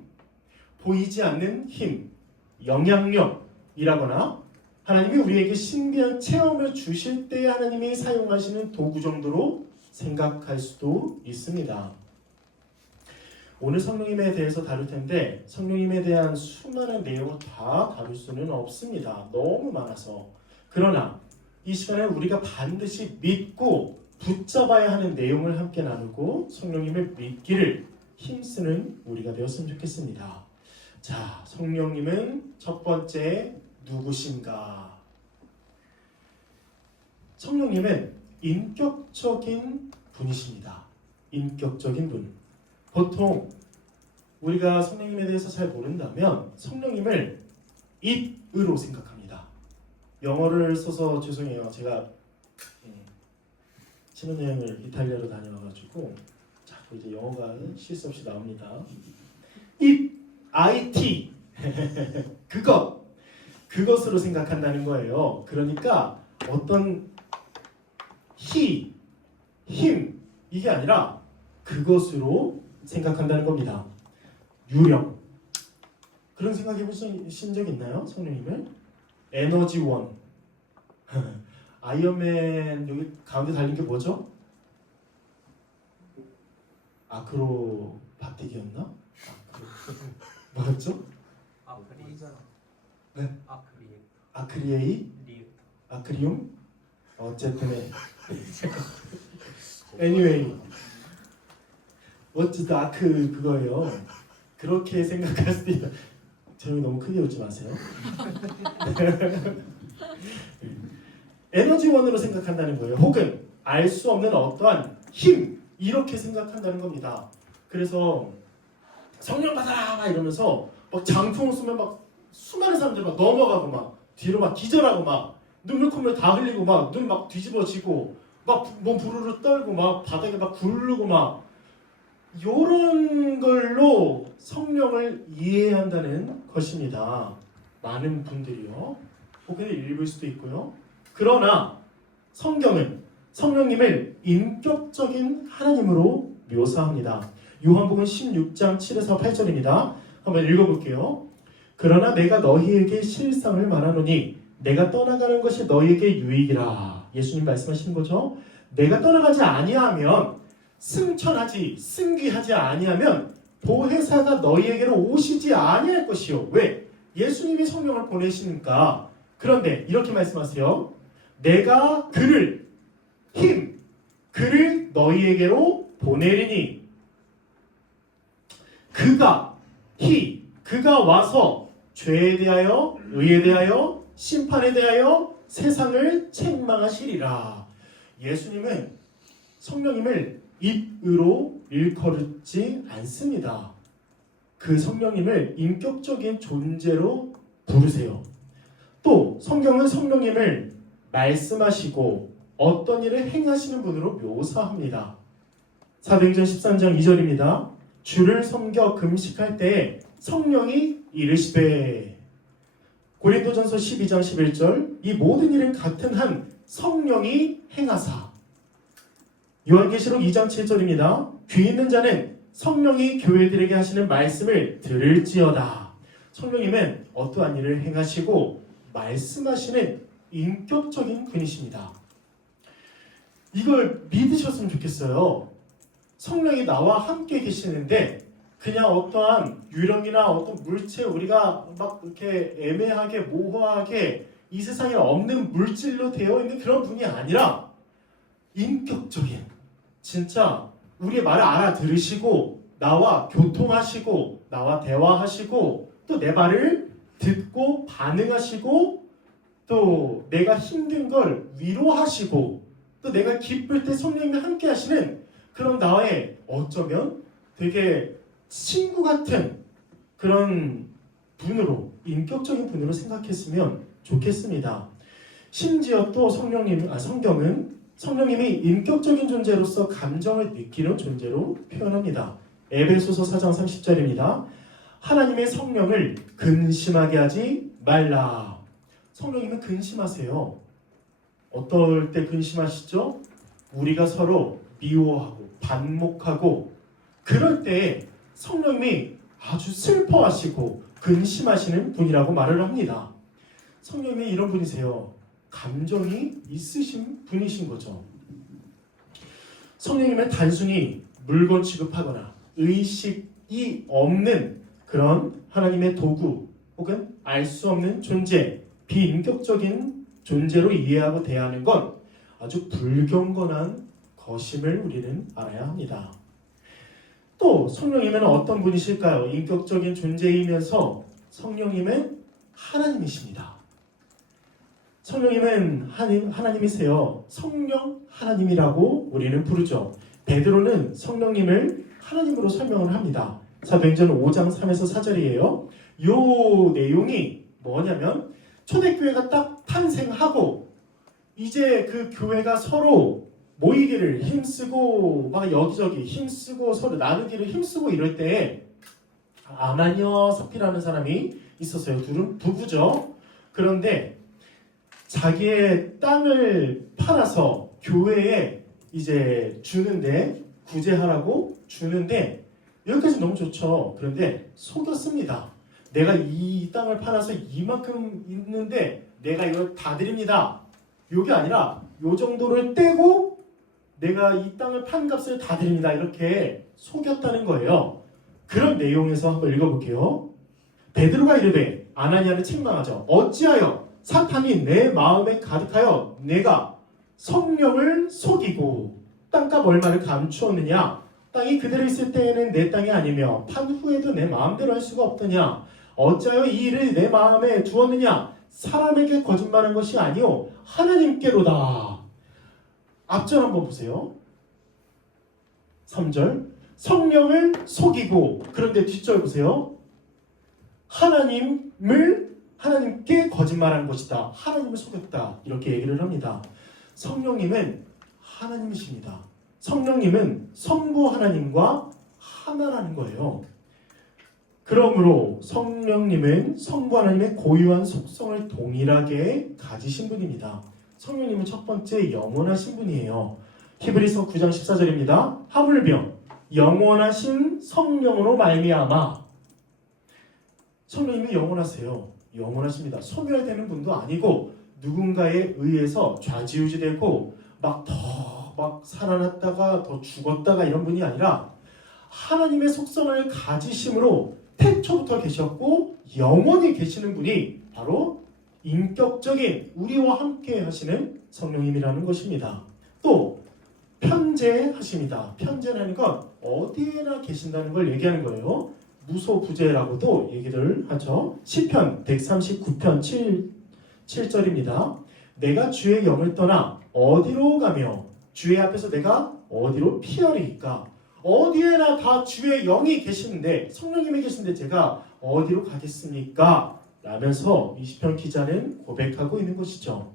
보이지 않는 힘, 영향력이라거나 하나님이 우리에게 신비한 체험을 주실 때 하나님이 사용하시는 도구 정도로 생각할 수도 있습니다. 오늘 성령님에 대해서 다룰 텐데 성령님에 대한 수많은 내용을 다 다룰 수는 없습니다. 너무 많아서. 그러나 이 시간에 우리가 반드시 믿고 붙잡아야 하는 내용을 함께 나누고 성령님을 믿기를 힘쓰는 우리가 되었으면 좋겠습니다. 자, 성령님은 첫 번째 누구신가? 성령님은 인격적인 분이십니다. 인격적인 분. 보통 우리가 성령님에 대해서 잘 모른다면 성령님을 it으로 생각합니다. 영어를 써서 죄송해요. 제가 신혼여행을 이탈리아로 다녀와가지고 자꾸 이제 영어가 실수 없이 나옵니다. it 그것으로 생각한다는 거예요. 그러니까 어떤 힘 이게 아니라 그것으로 생각한다는 겁니다. 유령 그런 생각 해보신 적 있나요? 성령님을 에너지원 아이언맨 여기 가운데 달린 게 뭐죠? 아크로바틱이었나? 뭐였죠? 아프리. 네. 아프리. 아크리움? 어쨌든 anyway 어쨌든 그거예요. 그렇게 생각할 수도 있다. 제목이 너무 크게 웃지 마세요. 에너지원으로 생각한다는 거예요. 혹은 알 수 없는 어떠한 힘 이렇게 생각한다는 겁니다. 그래서 성령 받아라 막 이러면서 막 장풍을 쏘면 막 수많은 사람들 막 넘어가고 막 뒤로 막 기절하고 막 눈물 콧물 다 흘리고 막 눈 막 뒤집어지고 막 몸 부르르 떨고 막 바닥에 막 굴르고 막 요런 걸로 성령을 이해한다는 것입니다. 많은 분들이요. 혹은 일부일 수도 있고요. 그러나 성경은 성령님을 인격적인 하나님으로 묘사합니다. 요한복음 16장 7에서 8절입니다. 한번 읽어볼게요. 그러나 내가 너희에게 실상을 말하노니 내가 떠나가는 것이 너희에게 유익이라. 예수님 말씀하시는 거죠. 내가 떠나가지 아니하면 승귀하지 아니하면 보혜사가 너희에게로 오시지 아니할 것이요. 왜? 예수님이 성령을 보내시니까. 그런데 이렇게 말씀하세요. 내가 그를 너희에게로 보내리니 그가 와서 죄에 대하여 의에 대하여 심판에 대하여 세상을 책망하시리라. 예수님은 성령님을 입으로 일컬지 않습니다. 그 성령님을 인격적인 존재로 부르세요. 또 성경은 성령님을 말씀하시고 어떤 일을 행하시는 분으로 묘사합니다. 사도행전 13장 2절입니다. 주를 섬겨 금식할 때에 성령이 이르시되. 고린도전서 12장 11절 이 모든 일은 같은 한 성령이 행하사. 요한계시록 2장 7절입니다. 귀 있는 자는 성령이 교회들에게 하시는 말씀을 들을지어다. 성령님은 어떠한 일을 행하시고 말씀하시는 인격적인 분이십니다. 이걸 믿으셨으면 좋겠어요. 성령이 나와 함께 계시는데 그냥 어떠한 유령이나 어떤 물체 우리가 막 이렇게 애매하게 모호하게 이 세상에 없는 물질로 되어 있는 그런 분이 아니라 인격적인 진짜 우리의 말을 알아들으시고 나와 교통하시고 나와 대화하시고 또 내 말을 듣고 반응하시고 또 내가 힘든 걸 위로하시고 또 내가 기쁠 때 성령님과 함께 하시는 그런 나의 어쩌면 되게 친구 같은 그런 분으로 인격적인 분으로 생각했으면 좋겠습니다. 심지어 또 성경은 성령님이 인격적인 존재로서 감정을 느끼는 존재로 표현합니다. 에베소서 4장 30절입니다. 하나님의 성령을 근심하게 하지 말라. 성령님은 근심하세요. 어떨 때 근심하시죠? 우리가 서로 미워하고 반목하고 그럴 때 성령님이 아주 슬퍼하시고 근심하시는 분이라고 말을 합니다. 성령님이 이런 분이세요. 감정이 있으신 분이신 거죠. 성령님은 단순히 물건 취급하거나 의식이 없는 그런 하나님의 도구 혹은 알 수 없는 존재, 비인격적인 존재로 이해하고 대하는 건 아주 불경건한 것임을 우리는 알아야 합니다. 또 성령님은 어떤 분이실까요? 인격적인 존재이면서 성령님은 하나님이십니다. 성령님은 하나님이세요. 성령 하나님이라고 우리는 부르죠. 베드로는 성령님을 하나님으로 설명을 합니다. 사도행전 5장 3에서 4절이에요. 요 내용이 뭐냐면 초대교회가 딱 탄생하고 이제 그 교회가 서로 모이기를 힘쓰고 막 여기저기 힘쓰고 서로 나누기를 힘쓰고 이럴 때 아나니아 삽비라는 사람이 있었어요. 둘은 부부죠. 그런데 자기의 땅을 팔아서 교회에 이제 주는데 구제하라고 주는데 여기까지 너무 좋죠. 그런데 속였습니다. 내가 이 땅을 팔아서 이만큼 있는데 내가 이걸 다 드립니다. 이게 아니라 요 정도를 떼고 내가 이 땅을 판 값을 다 드립니다. 이렇게 속였다는 거예요. 그런 내용에서 한번 읽어볼게요. 베드로가 이르되 아나니아를 책망하죠. 어찌하여 사탄이 내 마음에 가득하여 내가 성령을 속이고 땅값 얼마를 감추었느냐? 땅이 그대로 있을 때에는 내 땅이 아니며 판 후에도 내 마음대로 할 수가 없더냐? 어찌하여 이 일을 내 마음에 두었느냐? 사람에게 거짓말한 것이 아니오 하나님께로다. 앞절 한번 보세요. 3절 성령을 속이고, 그런데 뒷절 보세요. 하나님께 거짓말한 것이다. 하나님을 속였다. 이렇게 얘기를 합니다. 성령님은 하나님이십니다. 성령님은 성부 하나님과 하나라는 거예요. 그러므로 성령님은 성부 하나님의 고유한 속성을 동일하게 가지신 분입니다. 성령님은 첫 번째 영원하신 분이에요. 히브리서 9장 14절입니다. 하물며 영원하신 성령으로 말미암아. 성령님이 영원하세요. 영원하십니다. 소멸되는 분도 아니고 누군가에 의해서 좌지우지되고 막 살아났다가 더 죽었다가 이런 분이 아니라 하나님의 속성을 가지심으로 태초부터 계셨고 영원히 계시는 분이 바로 인격적인 우리와 함께 하시는 성령님이라는 것입니다. 또 편재하십니다. 편재라는 건 어디에나 계신다는 걸 얘기하는 거예요. 무소부재라고도 얘기를 하죠. 시편 139편 7절입니다. 내가 주의 영을 떠나 어디로 가며 주의 앞에서 내가 어디로 피하리이까? 어디에나 다 주의 영이 계시는데, 성령님이 계신데 제가 어디로 가겠습니까? 라면서 이 시편 기자는 고백하고 있는 것이죠.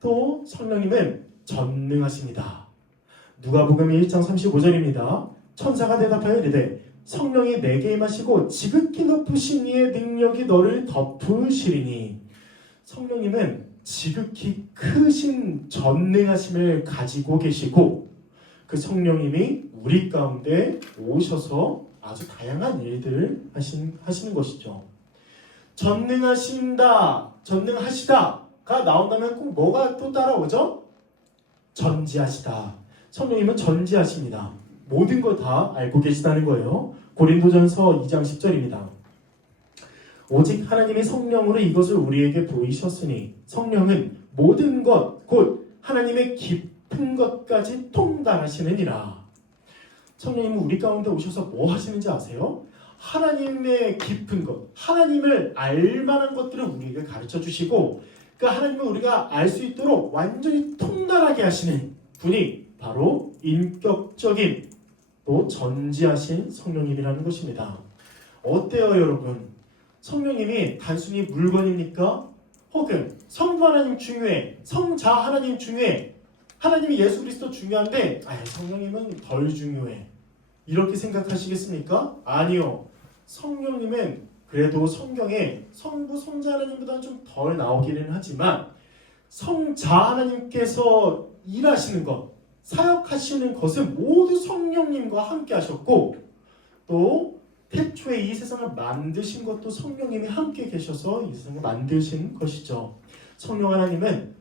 또 성령님은 전능하십니다. 누가복음 1장 35절입니다. 천사가 대답하여 이르되 성령이 내게 임하시고 지극히 높으신 이의 능력이 너를 덮으시리니. 성령님은 지극히 크신 전능하심을 가지고 계시고 그 성령님이 우리 가운데 오셔서 아주 다양한 일들을 하시는 것이죠. 전능하시다가 나온다면 꼭 뭐가 또 따라오죠? 전지하시다. 성령님은 전지하십니다. 모든 거 다 알고 계시다는 거예요. 고린도전서 2장 10절입니다. 오직 하나님이 성령으로 이것을 우리에게 보이셨으니 성령은 모든 것 곧 하나님의 깊은 것까지 통달하시느니라. 성령님은 우리 가운데 오셔서 뭐 하시는지 아세요? 하나님의 깊은 것, 하나님을 알만한 것들을 우리에게 가르쳐 주시고 그 하나님을 우리가 알 수 있도록 완전히 통달하게 하시는 분이 바로 인격적인 또 전지하신 성령님이라는 것입니다. 어때요 여러분? 성령님이 단순히 물건입니까? 혹은 성부 하나님 중요해, 성자 하나님 중요해, 하나님이 예수 그리스도 중요한데 성령님은 덜 중요해, 이렇게 생각하시겠습니까? 아니요. 성령님은 그래도 성경에 성부 성자 하나님보다는 좀 덜 나오기는 하지만 성자 하나님께서 일하시는 것, 사역하시는 것은 모두 성령님과 함께 하셨고 또 태초에 이 세상을 만드신 것도 성령님이 함께 계셔서 이 세상을 만드신 것이죠. 성령 하나님은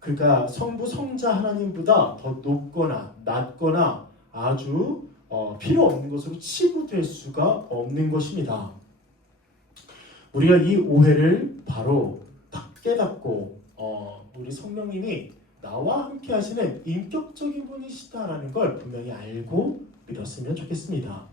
그러니까 성부 성자 하나님보다 더 높거나 낮거나 아주 필요 없는 것으로 치부될 수가 없는 것입니다. 우리가 이 오해를 바로 딱 깨닫고 우리 성령님이 나와 함께 하시는 인격적인 분이시다라는 걸 분명히 알고 믿었으면 좋겠습니다.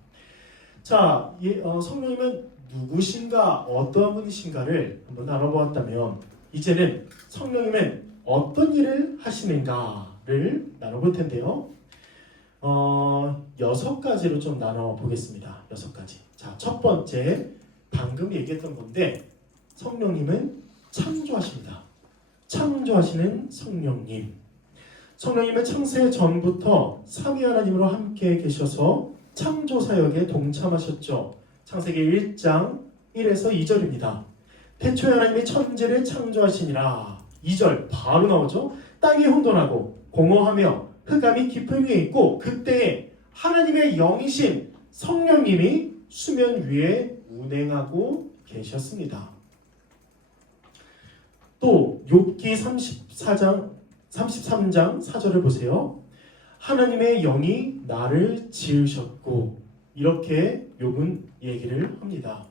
자, 성령님은 누구신가, 어떠한 분이신가를 한번 알아보았다면 이제는 성령님은 어떤 일을 하시는가를 나눠볼 텐데요. 6가지로 좀 나눠보겠습니다. 6가지. 자, 첫 번째, 방금 얘기했던 건데 성령님은 창조하십니다. 창조하시는 성령님. 성령님은 창세 전부터 삼위 하나님으로 함께 계셔서 창조 사역에 동참하셨죠. 창세기 1장 1에서 2절입니다. 태초에 하나님이 천지를 창조하시니라. 2절 바로 나오죠. 땅이 혼돈하고 공허하며 흑암이 깊은 위에 있고 그때에 하나님의 영이신 성령님이 수면 위에 운행하고 계셨습니다. 또 욥기 33장 4절을 보세요. 하나님의 영이 나를 지으셨고, 이렇게 욥은 얘기를 합니다.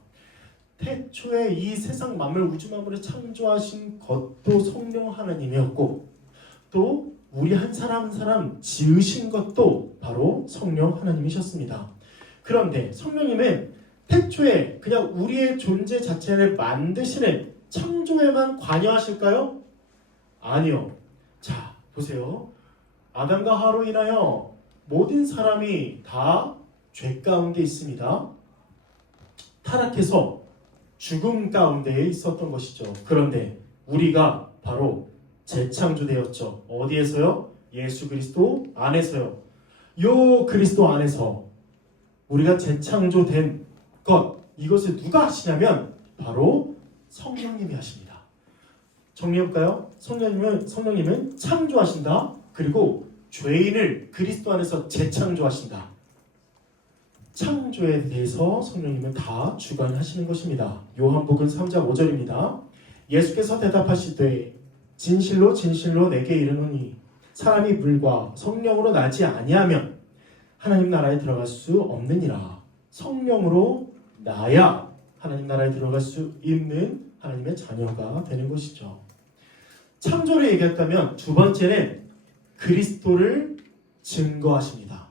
태초에 이 세상 만물 우주 만물을 창조하신 것도 성령 하나님이었고 또 우리 한 사람 한 사람 지으신 것도 바로 성령 하나님이셨습니다. 그런데 성령님은 태초에 그냥 우리의 존재 자체를 만드시는 창조에만 관여하실까요? 아니요. 자, 보세요. 아담과 하와로 인하여 모든 사람이 다 죄 가운데 있습니다. 타락해서 죽음 가운데 있었던 것이죠. 그런데 우리가 바로 재창조되었죠. 어디에서요? 예수 그리스도 안에서요. 요 그리스도 안에서 우리가 재창조된 것, 이것을 누가 하시냐면 바로 성령님이 하십니다. 정리해볼까요? 성령님은 창조하신다. 그리고 죄인을 그리스도 안에서 재창조하신다. 창조에 대해서 성령님은 다 주관하시는 것입니다. 요한복음 3장 5절입니다. 예수께서 대답하시되 진실로 진실로 내게 이르노니 사람이 물과 성령으로 나지 아니하면 하나님 나라에 들어갈 수 없느니라. 성령으로 나야 하나님 나라에 들어갈 수 있는 하나님의 자녀가 되는 것이죠. 창조를 얘기했다면 두 번째는 그리스도를 증거하십니다.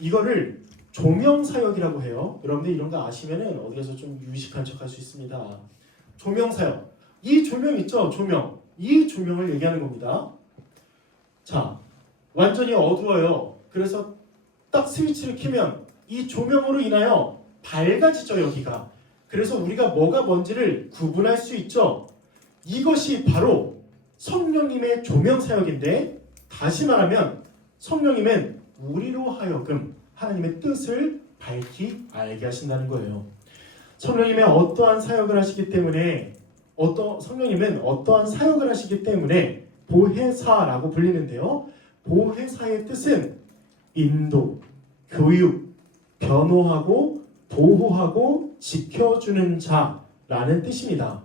이거를 조명사역이라고 해요. 여러분들 이런 거 아시면은 어디에서 좀 유식한 척 할 수 있습니다. 조명사역. 이 조명 있죠? 조명. 이 조명을 얘기하는 겁니다. 자, 완전히 어두워요. 그래서 딱 스위치를 켜면 이 조명으로 인하여 밝아지죠, 여기가. 그래서 우리가 뭐가 뭔지를 구분할 수 있죠. 이것이 바로 성령님의 조명사역인데, 다시 말하면 성령님은 우리로 하여금 하나님의 뜻을 밝히 알게 하신다는 거예요. 성령님의 어떠한 사역을 하시기 때문에 성령님은 어떠한 사역을 하시기 때문에 보혜사라고 불리는데요. 보혜사의 뜻은 인도, 교육, 변호하고 보호하고 지켜주는 자라는 뜻입니다.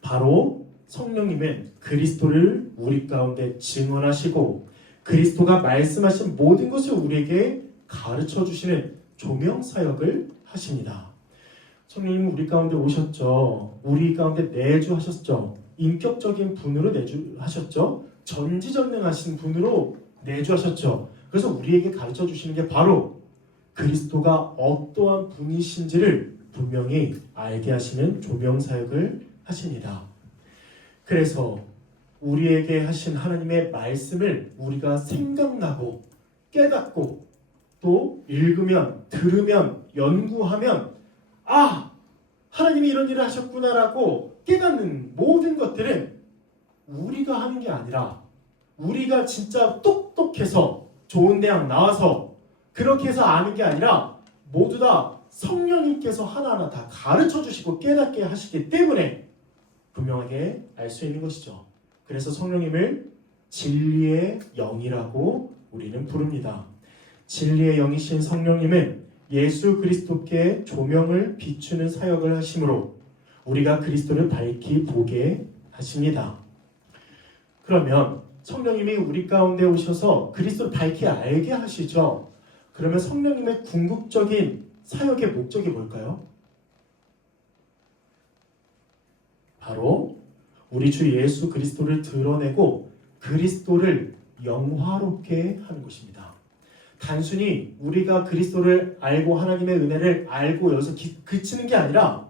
바로 성령님은 그리스도를 우리 가운데 증언하시고 그리스도가 말씀하신 모든 것을 우리에게 가르쳐 주시는 조명사역을 하십니다. 성령님은 우리 가운데 오셨죠. 우리 가운데 내주하셨죠. 인격적인 분으로 내주하셨죠. 전지전능하신 분으로 내주하셨죠. 그래서 우리에게 가르쳐 주시는 게 바로 그리스도가 어떠한 분이신지를 분명히 알게 하시는 조명사역을 하십니다. 그래서 우리에게 하신 하나님의 말씀을 우리가 생각나고 깨닫고 또 읽으면 들으면 연구하면 아! 하나님이 이런 일을 하셨구나라고 깨닫는 모든 것들은 우리가 하는 게 아니라 우리가 진짜 똑똑해서 좋은 대학 나와서 그렇게 해서 아는 게 아니라 모두 다 성령님께서 하나하나 다 가르쳐 주시고 깨닫게 하시기 때문에 분명하게 알 수 있는 것이죠. 그래서 성령님을 진리의 영이라고 우리는 부릅니다. 진리의 영이신 성령님은 예수 그리스도께 조명을 비추는 사역을 하심으로 우리가 그리스도를 밝히 보게 하십니다. 그러면 성령님이 우리 가운데 오셔서 그리스도를 밝히 알게 하시죠. 그러면 성령님의 궁극적인 사역의 목적이 뭘까요? 바로 우리 주 예수 그리스도를 드러내고 그리스도를 영화롭게 하는 것입니다. 단순히 우리가 그리스도를 알고 하나님의 은혜를 알고 여기서 그치는 게 아니라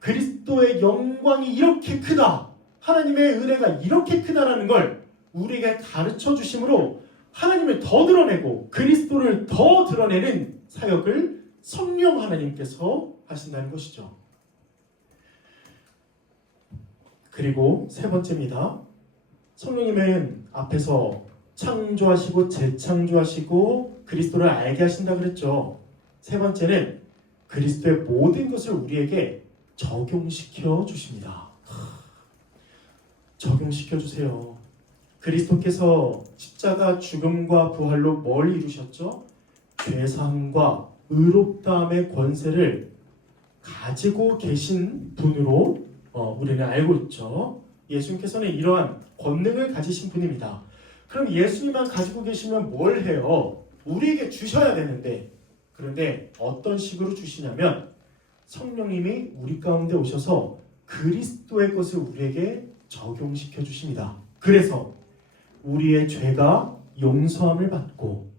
그리스도의 영광이 이렇게 크다, 하나님의 은혜가 이렇게 크다라는 걸 우리에게 가르쳐 주심으로 하나님을 더 드러내고 그리스도를 더 드러내는 사역을 성령 하나님께서 하신다는 것이죠. 그리고 세 번째입니다. 성령님은 앞에서 창조하시고 재창조하시고 그리스도를 알게 하신다 그랬죠. 세 번째는 그리스도의 모든 것을 우리에게 적용시켜 주십니다. 적용시켜 주세요. 그리스도께서 십자가 죽음과 부활로 뭘 이루셨죠? 죄사함과 의롭다함의 권세를 가지고 계신 분으로 우리는 알고 있죠. 예수님께서는 이러한 권능을 가지신 분입니다. 그럼 예수님만 가지고 계시면 뭘 해요? 우리에게 주셔야 되는데, 그런데 어떤 식으로 주시냐면 성령님이 우리 가운데 오셔서 그리스도의 것을 우리에게 적용시켜 주십니다. 그래서 우리의 죄가 용서함을 받고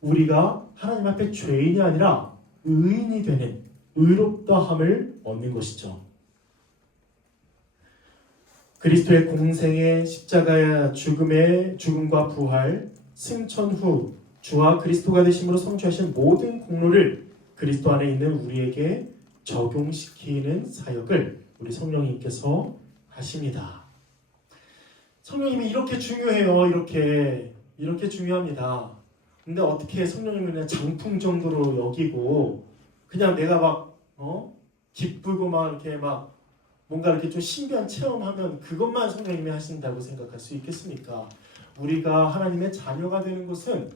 우리가 하나님 앞에 죄인이 아니라 의인이 되는 의롭다함을 얻는 것이죠. 그리스도의 공생의 십자가의 죽음과 부활, 승천 후 주와 그리스도가 되심으로 성취하신 모든 공로를 그리스도 안에 있는 우리에게 적용시키는 사역을 우리 성령님께서 하십니다. 성령님이 이렇게 중요해요. 이렇게 중요합니다. 근데 어떻게 성령님을 그냥 장풍 정도로 여기고 그냥 내가 막 기쁘고 막 이렇게 막 뭔가 이렇게 좀 신비한 체험하면 그것만 성령님이 하신다고 생각할 수 있겠습니까? 우리가 하나님의 자녀가 되는 것은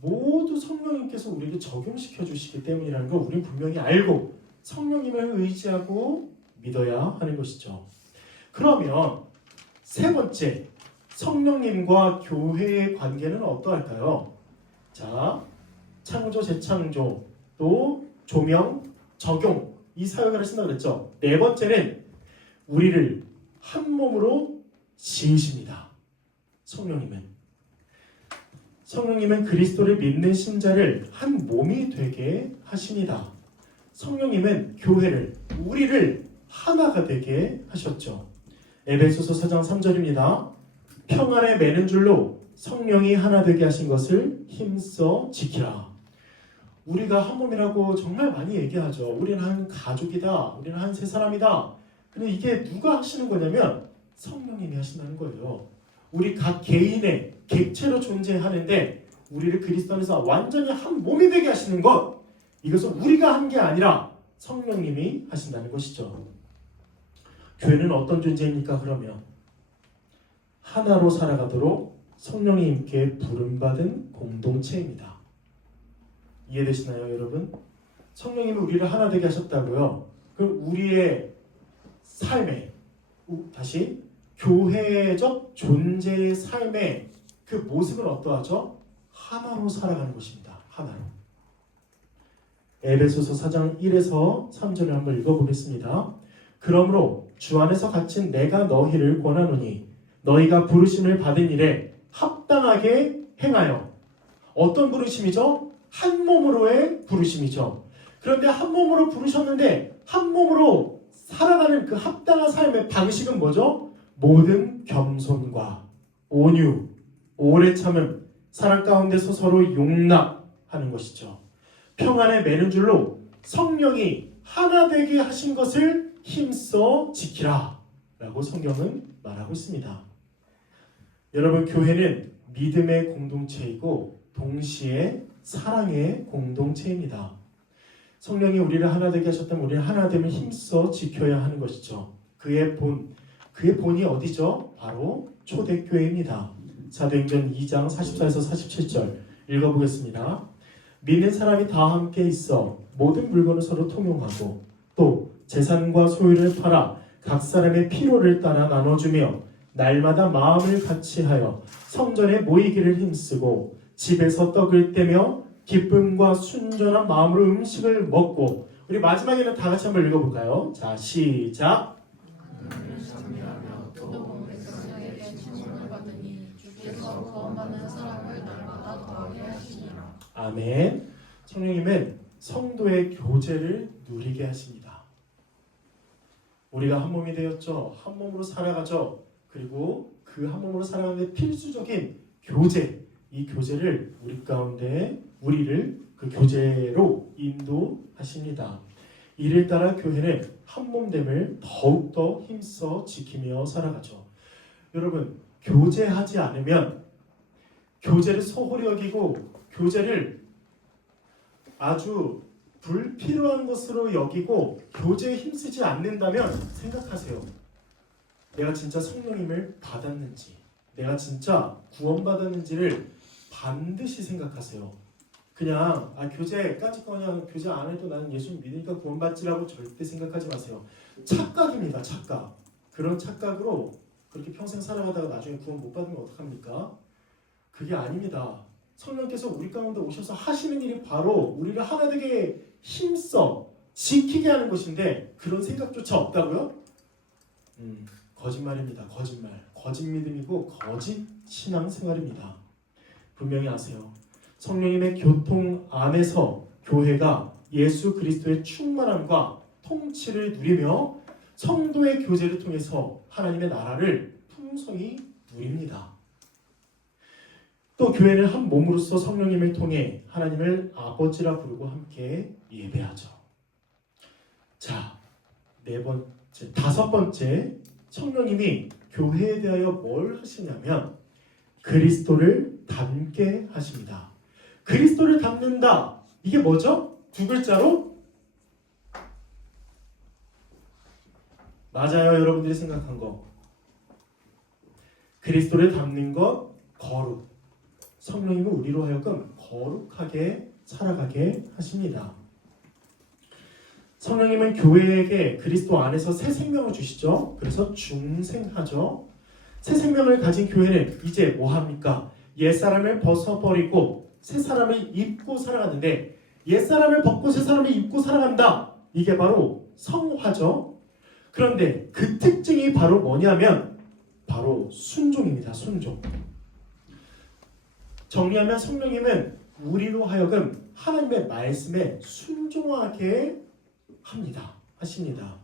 모두 성령님께서 우리에게 적용시켜 주시기 때문이라는 걸 우리는 분명히 알고 성령님을 의지하고 믿어야 하는 것이죠. 그러면 세 번째, 성령님과 교회의 관계는 어떠할까요? 자, 창조, 재창조, 또 조명, 적용, 이 사역을 하신다고 그랬죠. 네 번째는 우리를 한 몸으로 지으십니다. 성령님은 그리스도를 믿는 신자를 한 몸이 되게 하십니다. 성령님은 교회를, 우리를 하나가 되게 하셨죠. 에베소서 4장 3절입니다. 평안에 매는 줄로 성령이 하나 되게 하신 것을 힘써 지키라. 우리가 한 몸이라고 정말 많이 얘기하죠. 우리는 한 가족이다. 우리는 한 세 사람이다. 근데 이게 누가 하시는 거냐면 성령님이 하신다는 거예요. 우리 각 개인의 객체로 존재하는데 우리를 그리스도 안에서 완전히 한 몸이 되게 하시는 것, 이것은 우리가 한 게 아니라 성령님이 하신다는 것이죠. 교회는 어떤 존재입니까? 그러면 하나로 살아가도록 성령님께 부름받은 공동체입니다. 이해되시나요, 여러분? 성령님이 우리를 하나 되게 하셨다고요. 그럼 우리의 삶에, 다시 교회적 존재의 삶의 그 모습은 어떠하죠? 하나로 살아가는 것입니다. 하나로. 에베소서 4장 1에서 3절을 한번 읽어보겠습니다. 그러므로 주 안에서 갇힌 내가 너희를 권하노니 너희가 부르심을 받은 일에 합당하게 행하여. 어떤 부르심이죠? 한 몸으로의 부르심이죠. 그런데 한 몸으로 부르셨는데 한 몸으로 살아가는 그 합당한 삶의 방식은 뭐죠? 모든 겸손과 온유, 오래 참음, 사랑 가운데서 서로 용납하는 것이죠. 평안에 매는 줄로 성령이 하나 되게 하신 것을 힘써 지키라 라고 성경은 말하고 있습니다. 여러분, 교회는 믿음의 공동체이고 동시에 사랑의 공동체입니다. 성령이 우리를 하나 되게 하셨다면 우리는 하나됨을 힘써 지켜야 하는 것이죠. 그의 본이 어디죠? 바로 초대교회입니다. 사도행전 2장 44에서 47절 읽어보겠습니다. 믿는 사람이 다 함께 있어 모든 물건을 서로 통용하고 또 재산과 소유를 팔아 각 사람의 필요를 따라 나눠주며 날마다 마음을 같이하여 성전에 모이기를 힘쓰고 집에서 떡을 떼며 기쁨과 순전한 마음으로 음식을 먹고. 우리 마지막에는 다 같이 한번 읽어볼까요? 자, 시작. 아멘. 성령님은 성도의 교제를 누리게 하십니다. 우리가 한 몸이 되었죠. 한 몸으로 살아가죠. 그리고 그 한 몸으로 살아가는 필수적인 교제, 이 교제를 우리 가운데 우리를 그 교제로 인도하십니다. 이를 따라 교회는 한 몸됨을 더욱더 힘써 지키며 살아가죠. 여러분, 교제하지 않으면, 교제를 소홀히 여기고 교제를 아주 불필요한 것으로 여기고 교제에 힘쓰지 않는다면 생각하세요. 내가 진짜 성령님을 받았는지, 내가 진짜 구원받았는지를 반드시 생각하세요. 그냥 교제까지 그냥 교제 안 해도 나는 예수님 믿으니까 구원받지라고 절대 생각하지 마세요. 착각입니다. 착각. 그런 착각으로 그렇게 평생 살아가다가 나중에 구원 못 받으면 어떡합니까? 그게 아닙니다. 성령께서 우리 가운데 오셔서 하시는 일이 바로 우리를 하나 되게 힘써 지키게 하는 것인데 그런 생각조차 없다고요? 거짓말입니다. 거짓 믿음이고 거짓 신앙생활입니다. 분명히 아세요. 성령님의 교통 안에서 교회가 예수 그리스도의 충만함과 통치를 누리며 성도의 교제를 통해서 하나님의 나라를 풍성히 누립니다. 또 교회는 한 몸으로서 성령님을 통해 하나님을 아버지라 부르고 함께 예배하죠. 자, 다섯 번째, 성령님이 교회에 대하여 뭘 하시냐면 그리스도를 닮게 하십니다. 그리스도를 닮는다. 이게 뭐죠? 두 글자로? 맞아요. 여러분들이 생각한 거. 그리스도를 닮는 것, 거룩. 성령님은 우리로 하여금 거룩하게 살아가게 하십니다. 성령님은 교회에게 그리스도 안에서 새 생명을 주시죠. 그래서 중생하죠. 새 생명을 가진 교회는 이제 뭐 합니까? 옛사람을 벗어버리고 새 사람을 입고 살아가는데, 옛사람을 벗고 새 사람을 입고 살아간다. 이게 바로 성화죠. 그런데 그 특징이 바로 뭐냐면 바로 순종입니다. 순종. 정리하면 성령님은 우리로 하여금 하나님의 말씀에 순종하게 하십니다.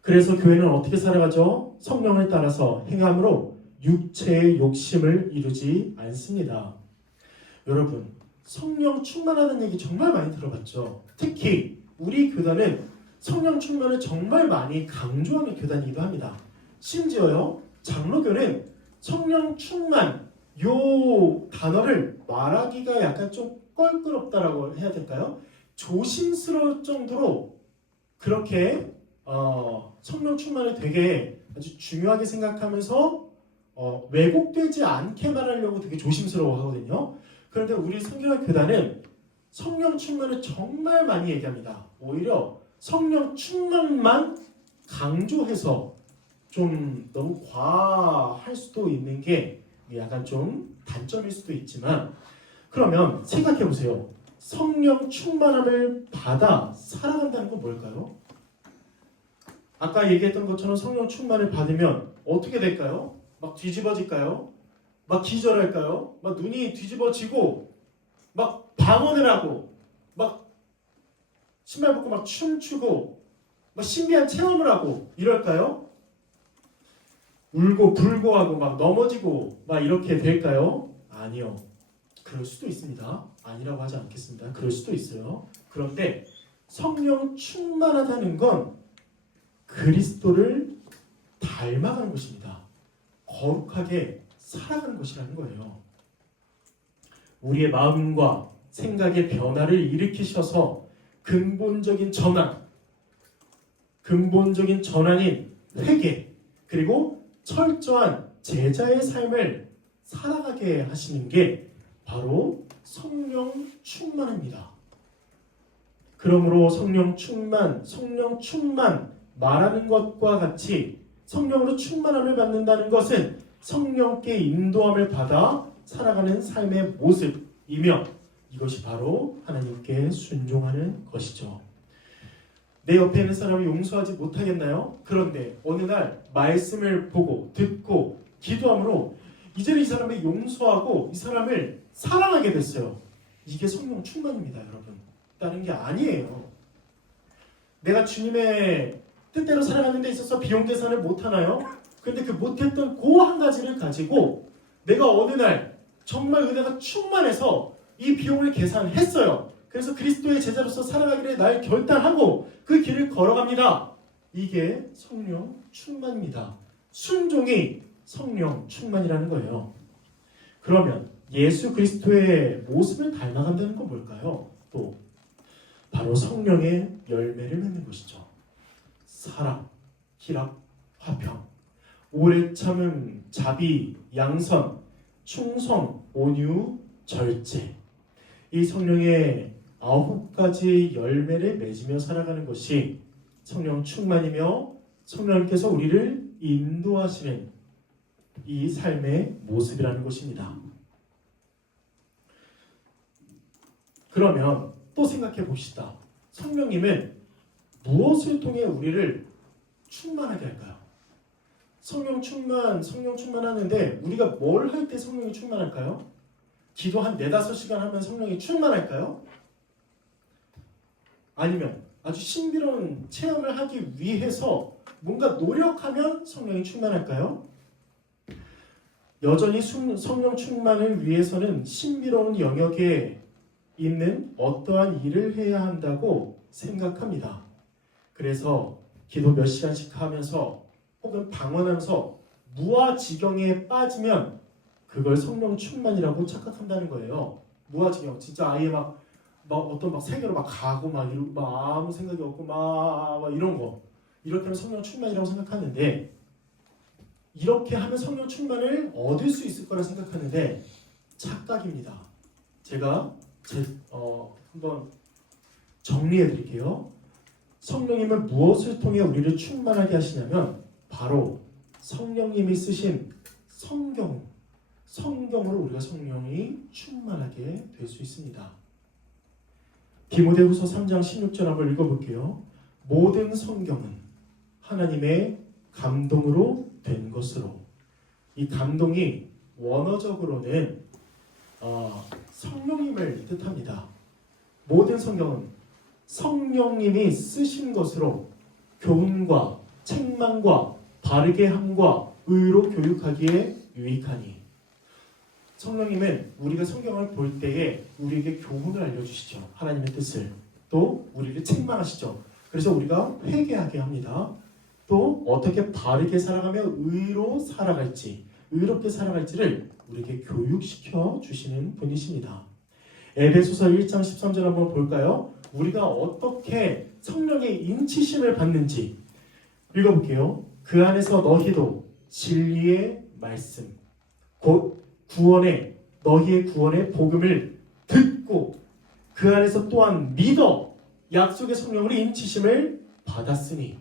그래서 교회는 어떻게 살아가죠? 성령을 따라서 행함으로 육체의 욕심을 이루지 않습니다. 여러분, 성령 충만하는 얘기 정말 많이 들어봤죠? 특히 우리 교단은 성령 충만을 정말 많이 강조하는 교단이기도 합니다. 심지어요, 장로교는 성령 충만 요 단어를 말하기가 약간 좀 껄끄럽다라고 해야 될까요? 조심스러울 정도로 그렇게 성령 충만을 되게 아주 중요하게 생각하면서 왜곡되지 않게 말하려고 되게 조심스러워 하거든요. 그런데 우리 성결한 교단은 성령 충만을 정말 많이 얘기합니다. 오히려 성령 충만만 강조해서 좀 너무 과할 수도 있는 게 약간 좀 단점일 수도 있지만, 그러면 생각해 보세요. 성령 충만함을 받아 살아간다는 건 뭘까요? 아까 얘기했던 것처럼 성령 충만을 받으면 어떻게 될까요? 막 뒤집어질까요? 막 기절할까요? 막 눈이 뒤집어지고 막 방언을 하고 막 신발 벗고 막 춤추고 막 신비한 체험을 하고 이럴까요? 울고 불고 하고 막 넘어지고 막 이렇게 될까요? 아니요. 그럴 수도 있습니다. 아니라고 하지 않겠습니다. 그럴 수도 있어요. 그런데 성령 충만하다는 건 그리스도를 닮아가는 것입니다. 거룩하게 살아가는 것이라는 거예요. 우리의 마음과 생각의 변화를 일으키셔서 근본적인 전환인 회개, 그리고 철저한 제자의 삶을 살아가게 하시는 게 바로 성령 충만입니다. 그러므로 성령 충만 말하는 것과 같이 성령으로 충만함을 받는다는 것은 성령께 인도함을 받아 살아가는 삶의 모습이며, 이것이 바로 하나님께 순종하는 것이죠. 내 옆에 있는 사람을 용서하지 못하겠나요? 그런데 어느 날 말씀을 보고 듣고 기도함으로 이제는 이 사람을 용서하고 이 사람을 사랑하게 됐어요. 이게 성령 충만입니다, 여러분. 다른 게 아니에요. 내가 주님의 뜻대로 살아가는 데 있어서 비용 계산을 못하나요? 근데 그 못했던 그 한 가지를 가지고 내가 어느 날 정말 은혜가 충만해서 이 비용을 계산했어요. 그래서 그리스도의 제자로서 살아가기를 날 결단하고 그 길을 걸어갑니다. 이게 성령 충만입니다. 순종이 성령 충만이라는 거예요. 그러면 예수 그리스도의 모습을 닮아간다는 건 뭘까요? 또 바로 성령의 열매를 맺는 것이죠. 사랑, 희락, 화평, 오래 참음, 자비, 양선, 충성, 온유, 절제. 이 성령의 9가지 열매를 맺으며 살아가는 것이 성령 충만이며 성령님께서 우리를 인도하시는 이 삶의 모습이라는 것입니다. 그러면 또 생각해 봅시다. 성령님은 무엇을 통해 우리를 충만하게 할까요? 성령 충만하는데 우리가 뭘 할 때 성령이 충만할까요? 기도 한 4-5시간 하면 성령이 충만할까요? 아니면 아주 신비로운 체험을 하기 위해서 뭔가 노력하면 성령이 충만할까요? 여전히 성령 충만을 위해서는 신비로운 영역에 있는 어떠한 일을 해야 한다고 생각합니다. 그래서 기도 몇 시간씩 하면서 혹은 방언하면서 무아지경에 빠지면 그걸 성령 충만이라고 착각한다는 거예요. 무아지경, 진짜 아예 막 어떤 세계로 막 가고 막 아무 생각이 없고 막 이런 거, 이렇게 하면 성령 충만이라고 생각하는데, 이렇게 하면 성령 충만을 얻을 수 있을 거라 생각하는데 착각입니다. 제가 한번 정리해 드릴게요. 성령님은 무엇을 통해 우리를 충만하게 하시냐면 바로 성령님이 쓰신 성경으로 우리가 성령이 충만하게 될 수 있습니다. 디모데후서 3장 16절 한번 읽어볼게요. 모든 성경은 하나님의 감동으로 된 것으로. 이 감동이 원어적으로는 성령님을 뜻합니다. 모든 성경은 성령님이 쓰신 것으로 교훈과 책망과 바르게 함과 의로 교육하기에 유익하니. 성령님은 우리가 성경을 볼 때에 우리에게 교훈을 알려주시죠. 하나님의 뜻을. 또 우리를 책망하시죠. 그래서 우리가 회개하게 합니다. 또 어떻게 바르게 살아가며 의롭게 살아갈지를 우리에게 교육시켜 주시는 분이십니다. 에베소서 1장 13절 한번 볼까요? 우리가 어떻게 성령의 인치심을 받는지 읽어볼게요. 그 안에서 너희도 진리의 말씀, 곧 너희의 구원의 복음을 듣고 그 안에서 또한 믿어 약속의 성령으로 인치심을 받았으니.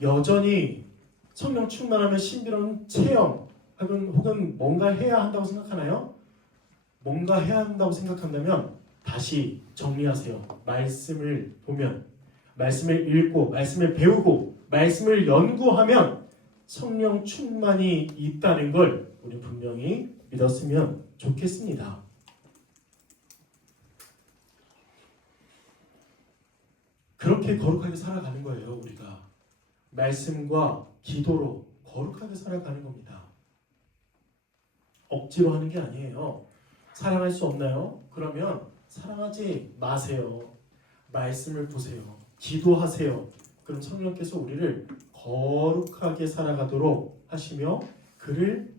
여전히 성령 충만하면 신비로운 체험 혹은 뭔가 해야 한다고 생각하나요? 뭔가 해야 한다고 생각한다면 다시 정리하세요. 말씀을 보면, 말씀을 읽고, 말씀을 배우고, 말씀을 연구하면 성령 충만이 있다는 걸 우리 분명히 믿었으면 좋겠습니다. 그렇게 거룩하게 살아가는 거예요. 우리가 말씀과 기도로 거룩하게 살아가는 겁니다. 억지로 하는 게 아니에요. 사랑할 수 없나요? 그러면 사랑하지 마세요. 말씀을 보세요. 기도하세요. 그럼 성령께서 우리를 거룩하게 살아가도록 하시며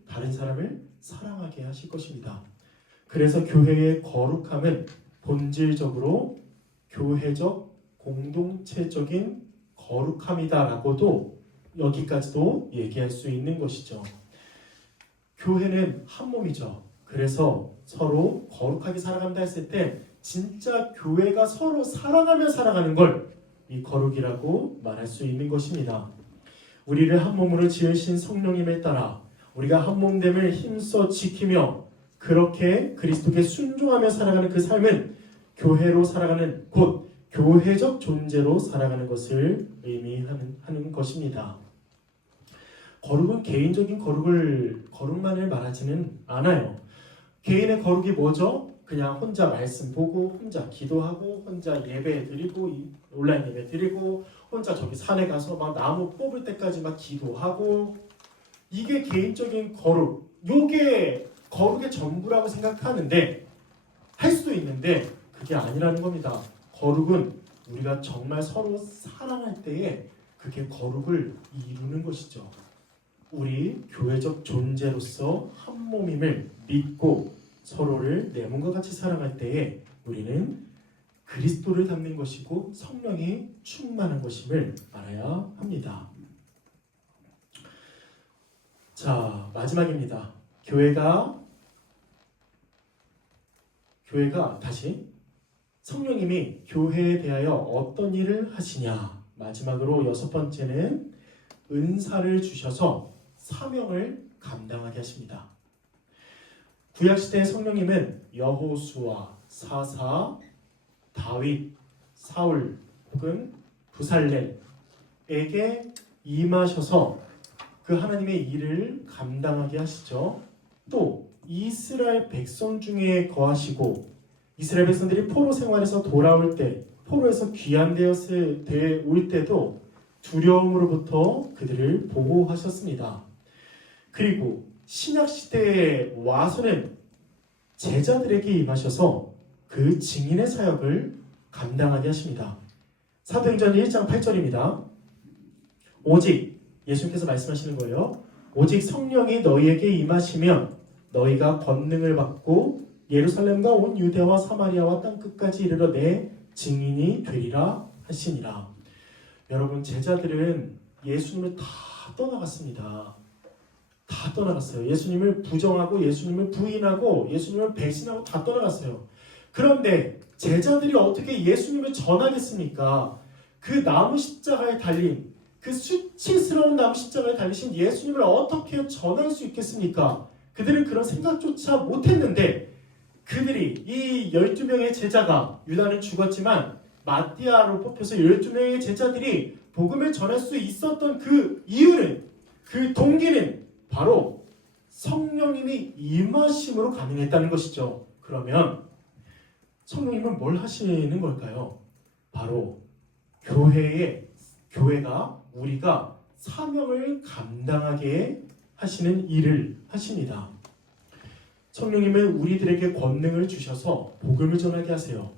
다른 사람을 사랑하게 하실 것입니다. 그래서 교회의 거룩함은 본질적으로 교회적 공동체적인 거룩함이다라고도 여기까지도 얘기할 수 있는 것이죠. 교회는 한 몸이죠. 그래서 서로 거룩하게 살아간다 했을 때 진짜 교회가 서로 사랑하며 살아가는 걸 이 거룩이라고 말할 수 있는 것입니다. 우리를 한 몸으로 지으신 성령님을 따라 우리가 한 몸됨을 힘써 지키며 그렇게 그리스도께 순종하며 살아가는 그 삶은 교회로 살아가는, 곧 교회적 존재로 살아가는 것을 의미하는 것입니다. 거룩은 개인적인 거룩만을 말하지는 않아요. 개인의 거룩이 뭐죠? 그냥 혼자 말씀 보고, 혼자 기도하고, 혼자 예배 드리고, 온라인 예배 드리고, 혼자 저기 산에 가서 막 나무 뽑을 때까지 막 기도하고, 이게 개인적인 거룩. 요게 거룩의 전부라고 생각하는데, 할 수도 있는데 그게 아니라는 겁니다. 거룩은 우리가 정말 서로 사랑할 때에 그게 거룩을 이루는 것이죠. 우리 교회적 존재로서 한 몸임을 믿고 서로를 내 몸과 같이 사랑할 때에 우리는 그리스도를 닮는 것이고 성령이 충만한 것임을 알아야 합니다. 자, 마지막입니다. 교회가 다시 성령님이 교회에 대하여 어떤 일을 하시냐. 마지막으로 6번째는 은사를 주셔서 사명을 감당하게 하십니다. 구약시대의 성령님은 여호수아, 사사, 다윗, 사울 혹은 부살렘에게 임하셔서 그 하나님의 일을 감당하게 하시죠. 또 이스라엘 백성 중에 거하시고 이스라엘 백성들이 포로 생활에서 돌아올 때 포로에서 귀환되었을 때 올 때도 두려움으로부터 그들을 보호하셨습니다. 그리고 신약 시대에 와서는 제자들에게 임하셔서 그 증인의 사역을 감당하게 하십니다. 사도행전 1장 8절입니다. 오직 예수님께서 말씀하시는 거예요. 오직 성령이 너희에게 임하시면 너희가 권능을 받고 예루살렘과 온 유대와 사마리아와 땅 끝까지 이르러 내 증인이 되리라 하시니라. 여러분, 제자들은 예수님을 다 떠나갔습니다. 다 떠나갔어요. 예수님을 부정하고 예수님을 부인하고 예수님을 배신하고 다 떠나갔어요. 그런데 제자들이 어떻게 예수님을 전하겠습니까? 그 나무 십자가에 달린 그 수치스러운 나무 십자가에 달리신 예수님을 어떻게 전할 수 있겠습니까? 그들은 그런 생각조차 못했는데 그들이 이 12명의 제자가, 유다는 죽었지만 마띠아로 뽑혀서 12명의 제자들이 복음을 전할 수 있었던 그 이유는, 그 동기는 바로 성령님이 임하심으로 가능했다는 것이죠. 그러면 성령님은 뭘 하시는 걸까요? 바로 교회가 우리가 사명을 감당하게 하시는 일을 하십니다. 성령님은 우리들에게 권능을 주셔서 복음을 전하게 하세요.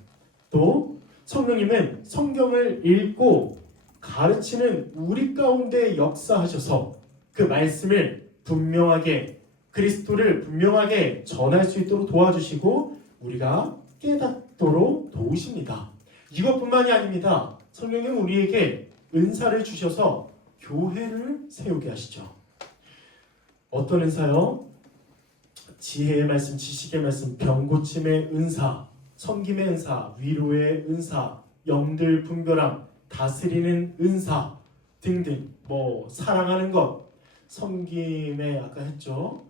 또 성령님은 성경을 읽고 가르치는 우리 가운데 역사하셔서 그 말씀을 분명하게, 그리스도를 분명하게 전할 수 있도록 도와주시고 우리가 깨닫도록 도우십니다. 이것뿐만이 아닙니다. 성령님은 우리에게 은사를 주셔서 교회를 세우게 하시죠. 어떤 은사요? 지혜의 말씀, 지식의 말씀, 병고침의 은사, 섬김의 은사, 위로의 은사, 영들 분별함, 다스리는 은사 등등, 사랑하는 것, 섬김에 아까 했죠.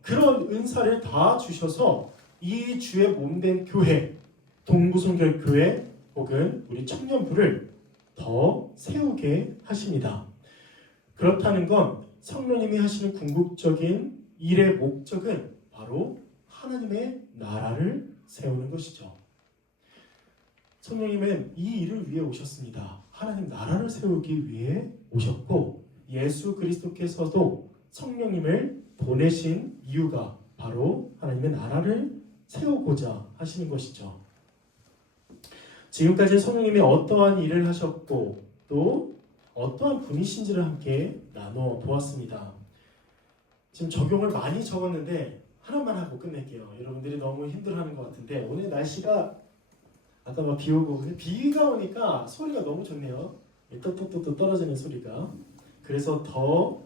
그런 은사를 다 주셔서 이 주의 몸된 교회, 동부성결교회 혹은 우리 청년부를 더 세우게 하십니다. 그렇다는 건 성령님이 하시는 궁극적인 일의 목적은 바로 하나님의 나라를 세우는 것이죠. 성령님은 이 일을 위해 오셨습니다. 하나님 나라를 세우기 위해 오셨고 예수 그리스도께서도 성령님을 보내신 이유가 바로 하나님의 나라를 세우고자 하시는 것이죠. 지금까지 성령님이 어떠한 일을 하셨고 또 어떠한 분이신지를 함께 나눠 보았습니다. 지금 적용을 많이 적었는데 하나만 하고 끝낼게요. 여러분들이 너무 힘들어하는 것 같은데 오늘 날씨가 아까 비 오고 비가 오니까 소리가 너무 좋네요. 또또또 떨어지는 소리가. 그래서 더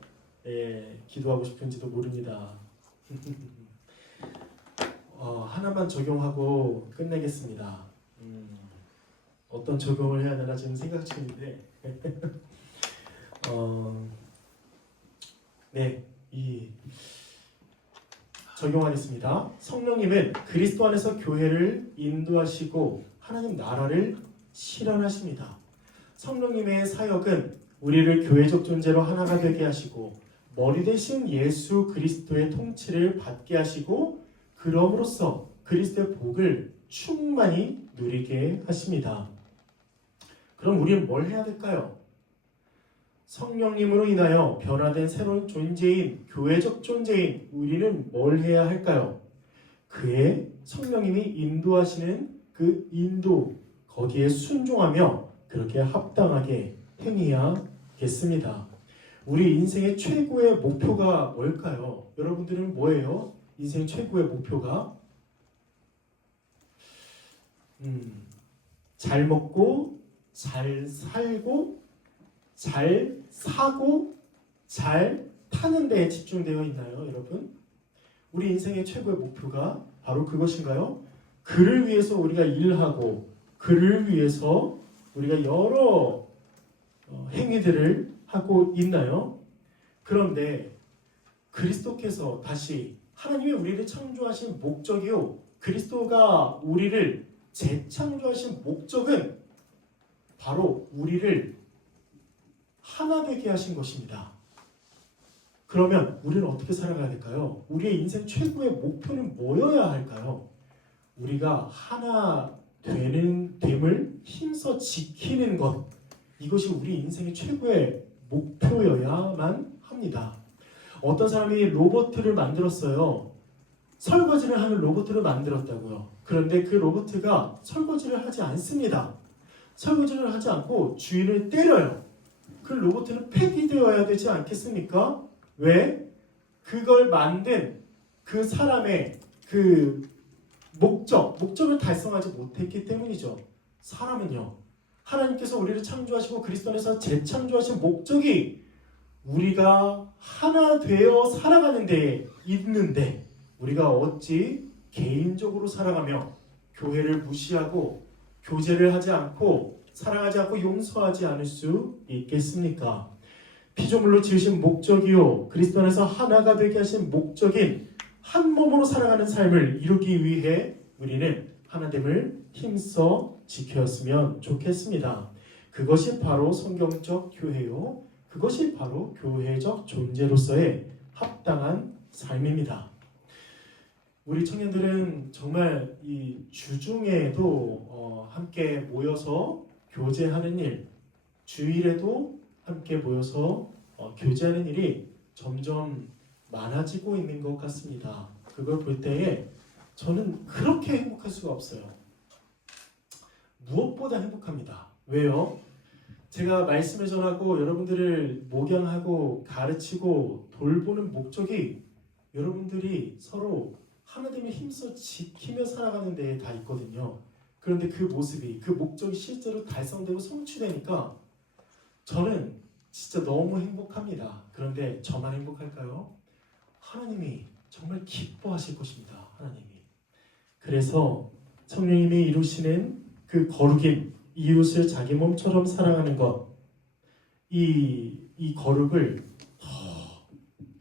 기도하고 싶은지도 모릅니다. 하나만 적용하고 끝내겠습니다. 어떤 적용을 해야 되나 지금 생각 중인데 적용하겠습니다. 성령님은 그리스도 안에서 교회를 인도하시고 하나님 나라를 실현하십니다. 성령님의 사역은 우리를 교회적 존재로 하나가 되게 하시고 머리 대신 예수 그리스도의 통치를 받게 하시고 그럼으로써 그리스도의 복을 충만히 누리게 하십니다. 그럼 우리는 뭘 해야 될까요? 성령님으로 인하여 변화된 새로운 존재인, 교회적 존재인 우리는 뭘 해야 할까요? 그의 성령님이 인도하시는 그 인도, 거기에 순종하며 그렇게 합당하게 행해야겠습니다. 우리 인생의 최고의 목표가 뭘까요? 여러분들은 뭐예요? 인생 최고의 목표가? 잘 먹고, 잘 살고, 잘 사고, 잘 타는 데에 집중되어 있나요, 여러분? 우리 인생의 최고의 목표가 바로 그것인가요? 그를 위해서 우리가 일하고, 그를 위해서 우리가 여러 행위들을 하고 있나요? 그런데 그리스도께서 다시 하나님이 우리를 창조하신 목적이요, 그리스도가 우리를 재창조하신 목적은 바로 우리를 하나 되게 하신 것입니다. 그러면 우리는 어떻게 살아가야 될까요? 우리의 인생 최고의 목표는 뭐여야 할까요? 우리가 하나 됨을 힘써 지키는 것, 이것이 우리 인생의 최고의 목표여야만 합니다. 어떤 사람이 로봇을 만들었어요. 설거지를 하는 로봇을 만들었다고요. 그런데 그 로봇가 설거지를 하지 않습니다. 설거지를 하지 않고 주인을 때려요. 그 로봇은 폐기되어야 되지 않겠습니까? 왜? 그걸 만든 그 사람의 그 목적을 달성하지 못했기 때문이죠. 사람은요, 하나님께서 우리를 창조하시고 그리스도 안에서 재창조하신 목적이 우리가 하나 되어 살아가는 데에 있는데, 우리가 어찌 개인적으로 살아가며 교회를 무시하고 교제를 하지 않고 사랑하지 않고 용서하지 않을 수 있겠습니까? 피조물로 지으신 목적이요, 그리스도 안에서 하나가 되게 하신 목적인 한 몸으로 살아가는 삶을 이루기 위해 우리는 하나됨을 힘써 지켰으면 좋겠습니다. 그것이 바로 성경적 교회요, 그것이 바로 교회적 존재로서의 합당한 삶입니다. 우리 청년들은 정말 이 주중에도 함께 모여서 교제하는 일, 주일에도 함께 모여서 교제하는 일이 점점 많아지고 있는 것 같습니다. 그걸 볼 때에 저는 그렇게 행복할 수가 없어요. 무엇보다 행복합니다. 왜요? 제가 말씀을 전하고 여러분들을 목양하고 가르치고 돌보는 목적이 여러분들이 서로 하나됨을 힘써 지키며 살아가는 데에 다 있거든요. 그런데 그 모습이, 그 목적이 실제로 달성되고 성취되니까 저는 진짜 너무 행복합니다. 그런데 저만 행복할까요? 하나님이 정말 기뻐하실 것입니다. 하나님이. 그래서 성령님이 이루시는 그 거룩임, 이웃을 자기 몸처럼 사랑하는 것, 이 거룩을 더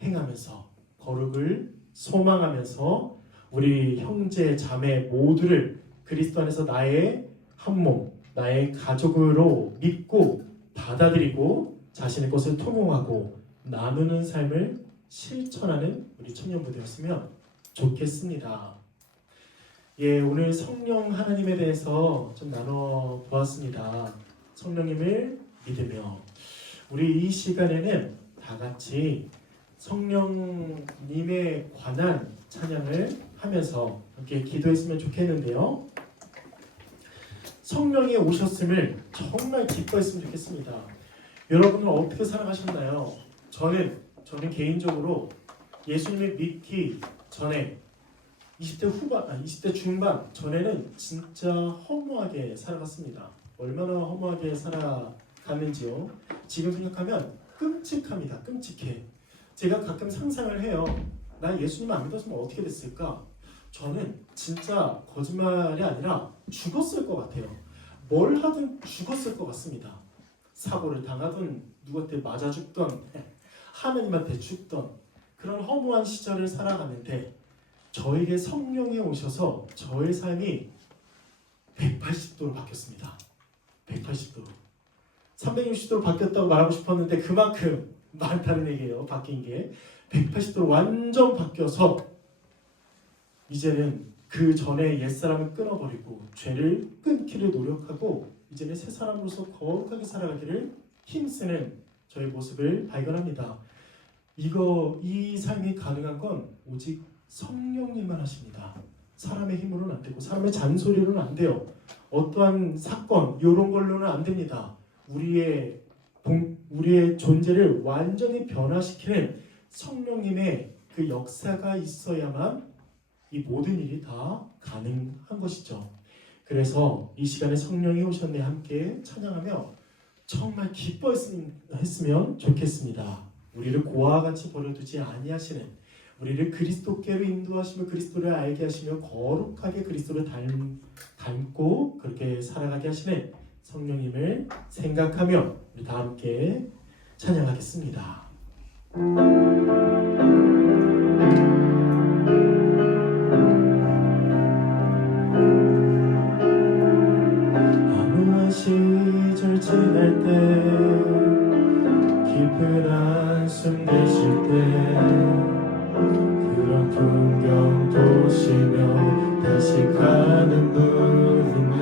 행하면서, 거룩을 소망하면서 우리 형제 자매 모두를 그리스도 안에서 나의 한 몸, 나의 가족으로 믿고 받아들이고 자신의 것을 통용하고 나누는 삶을 실천하는 우리 청년부대였으면 좋겠습니다. 예, 오늘 성령 하나님에 대해서 좀 나눠 보았습니다. 성령님을 믿으며 우리 이 시간에는 다 같이 성령님에 관한 찬양을 하면서 함께 기도했으면 좋겠는데요. 성령이 오셨음을 정말 기뻐했으면 좋겠습니다. 여러분은 어떻게 살아가셨나요? 저는 개인적으로 예수님을 믿기 전에 20대 중반 전에는 진짜 허무하게 살아갔습니다. 얼마나 허무하게 살아갔는지요. 지금 생각하면 끔찍합니다. 끔찍해. 제가 가끔 상상을 해요. 나 예수님 안 믿었으면 어떻게 됐을까? 저는 진짜 거짓말이 아니라 죽었을 것 같아요. 뭘 하든 죽었을 것 같습니다. 사고를 당하든 누구한테 맞아 죽던 하나님한테 죽던 그런 허무한 시절을 살아갔는데 저에게 성령이 오셔서 저의 삶이 180도로 바뀌었습니다. 180도로. 360도로 바뀌었다고 말하고 싶었는데 그만큼 많다는 얘기예요. 바뀐 게 180도로 완전 바뀌어서 이제는 그 전에 옛사람을 끊어버리고 죄를 끊기를 노력하고 이제는 새 사람으로서 거룩하게 살아가기를 힘쓰는 저의 모습을 발견합니다. 이 삶이 가능한 건 오직 성령님만 하십니다. 사람의 힘으로는 안 되고 사람의 잔소리로는 안 돼요. 어떠한 사건 이런 걸로는 안 됩니다. 우리의 존재를 완전히 변화시키는 성령님의 그 역사가 있어야만 이 모든 일이 다 가능한 것이죠. 그래서 이 시간에 성령이 오셨네 함께 찬양하며 정말 기뻐했으면 좋겠습니다. 우리를 고아와 같이 버려두지 아니하시는, 우리를 그리스도께로 인도하시며 그리스도를 알게 하시며 거룩하게 그리스도를 닮고 그렇게 살아가게 하시는 성령님을 생각하며 우리 다 함께 찬양하겠습니다. 오실 때 그런 풍경 보시며 다시 가는 분 있네.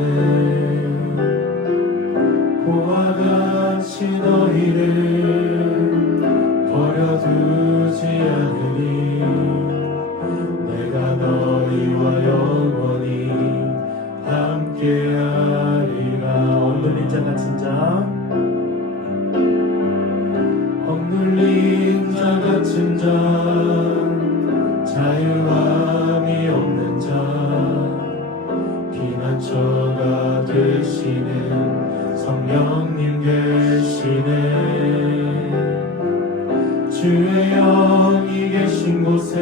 고와 같이 너희를 버려두지 않으니 내가 너희와 영원히 함께하리라. 억눌린 자 같은 자, 억눌린 자 같은 자, 자유함이 없는 자, 피난처가 되시는 성령님 계시네. 주의 영이 계신 곳에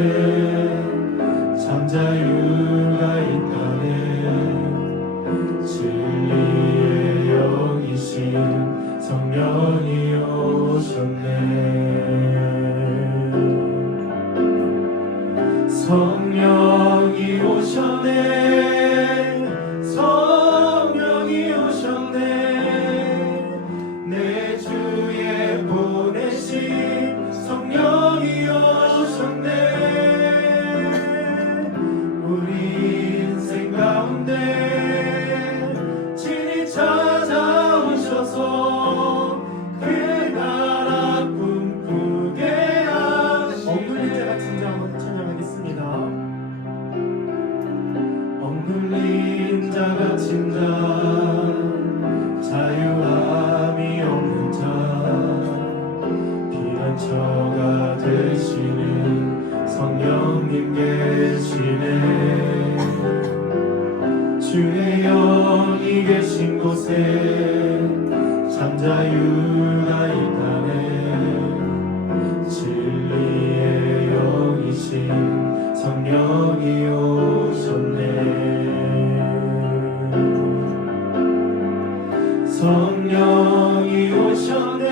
잠자유가 있다네. 진리의 영이신 성령이 오셨네. 성령이 오셨네. 성령이 오셨네. 내 주에 보내신 성령이 오셨네. 우리 인생 가운데 친히 찾아오셔서 그 나라 꿈꾸게 하시네. 억눌린 자 같은 자 한번 찬양하겠습니다. 억눌린 자 같은 자, 자유함이 없는 자, 피난처가 되시는 성령님 계시네. 주의 영이 계신 곳에 잠자유가 있다네. 진리의 영이신 성령이 오셨네. 성령이 오셨네.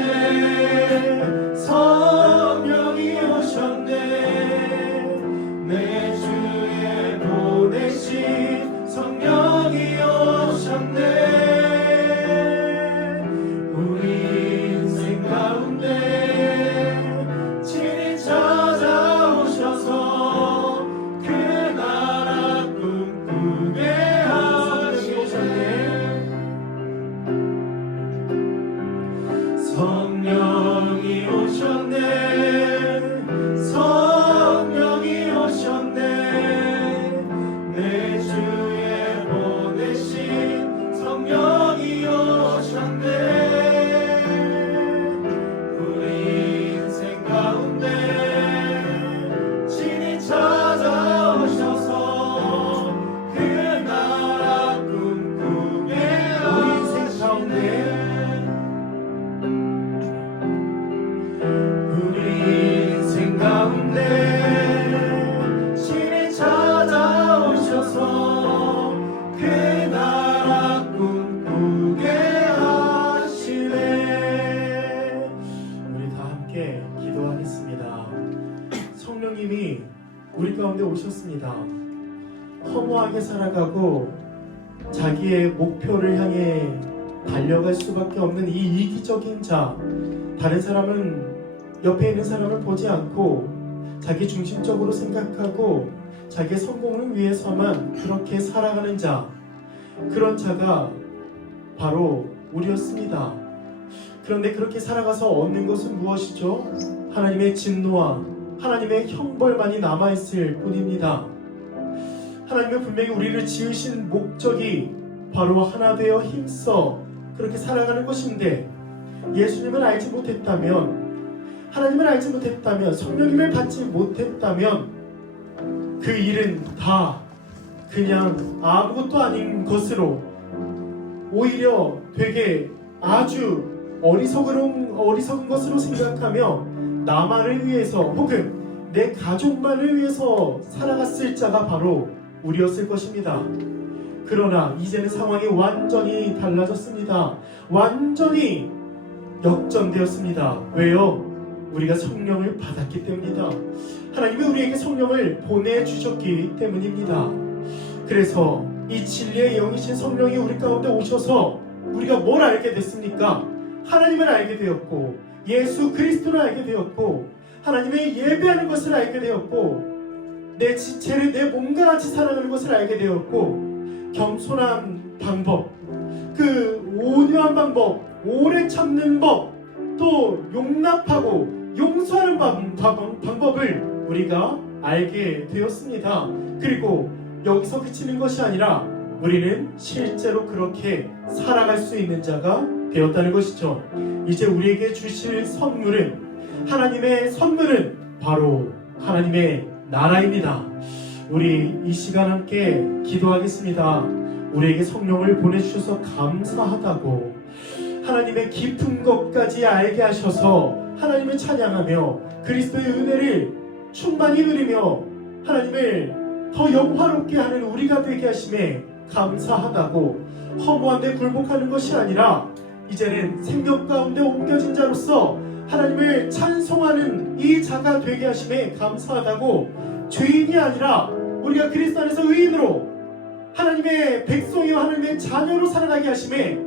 성령이 오셨네. 내 주에 보내신 성령이 오셨네. 우리 인생 가운데 친히 찾아오셔서 그 나라 꿈꾸게 하시네. 성령이 오셨네. 성령이 오셨네. 내 주에 보내신 성령이 오셨네. 우리 인생 가운데 친히 찾아오셔서 그 나라 꿈꾸게 하시네. 우리 인생 가운데 친히 찾아오셔서 그 나라 꿈꾸게 하시네. 우리 다 함께 기도하겠습니다. 성령님이 우리 가운데 오셨습니다. 허무하게 살아가고 자기의 목표를 향해 달려갈 수밖에 없는 이 이기적인 자, 다른 사람은 옆에 있는 사람을 보지 않고 자기 중심적으로 생각하고 자기의 성공을 위해서만 그렇게 살아가는 자, 그런 자가 바로 우리였습니다. 그런데 그렇게 살아가서 얻는 것은 무엇이죠? 하나님의 진노와 하나님의 형벌만이 남아있을 뿐입니다. 하나님은 분명히 우리를 지으신 목적이 바로 하나 되어 힘써 그렇게 살아가는 것인데, 예수님을 알지 못했다면, 하나님을 알지 못했다면, 성령님을 받지 못했다면 그 일은 다 그냥 아무것도 아닌 것으로, 오히려 되게 아주 어리석은 것으로 생각하며 나만을 위해서 혹은 내 가족만을 위해서 살아갔을 자가 바로 우리였을 것입니다. 그러나 이제는 상황이 완전히 달라졌습니다. 완전히 역전되었습니다. 왜요? 우리가 성령을 받았기 때문이다. 하나님이 우리에게 성령을 보내주셨기 때문입니다. 그래서 이 진리의 영이신 성령이 우리 가운데 오셔서 우리가 뭘 알게 됐습니까? 하나님을 알게 되었고, 예수 그리스도를 알게 되었고, 하나님의 예배하는 것을 알게 되었고 내 지체를 내 몸과 같이 살아가는 것을 알게 되었고 겸손한 방법, 그 온유한 방법, 오래 참는 법, 또 용납하고 용서하는 방법을 우리가 알게 되었습니다. 그리고 여기서 그치는 것이 아니라 우리는 실제로 그렇게 살아갈 수 있는 자가 되었다는 것이죠. 이제 우리에게 주실 선물은, 하나님의 선물은 바로 하나님의 나라입니다. 우리 이 시간 함께 기도하겠습니다. 우리에게 성령을 보내주셔서 감사하다고, 하나님의 깊은 것까지 알게 하셔서 하나님을 찬양하며 그리스도의 은혜를 충만히 누리며 하나님을 더 영화롭게 하는 우리가 되게 하심에 감사하다고, 허무한 데 굴복하는 것이 아니라 이제는 생명 가운데 옮겨진 자로서 하나님을 찬송하는 이 자가 되게 하심에 감사하다고, 죄인이 아니라 우리가 그리스도 안에서 의인으로 하나님의 백성이요 하나님의 자녀로 살아가게 하심에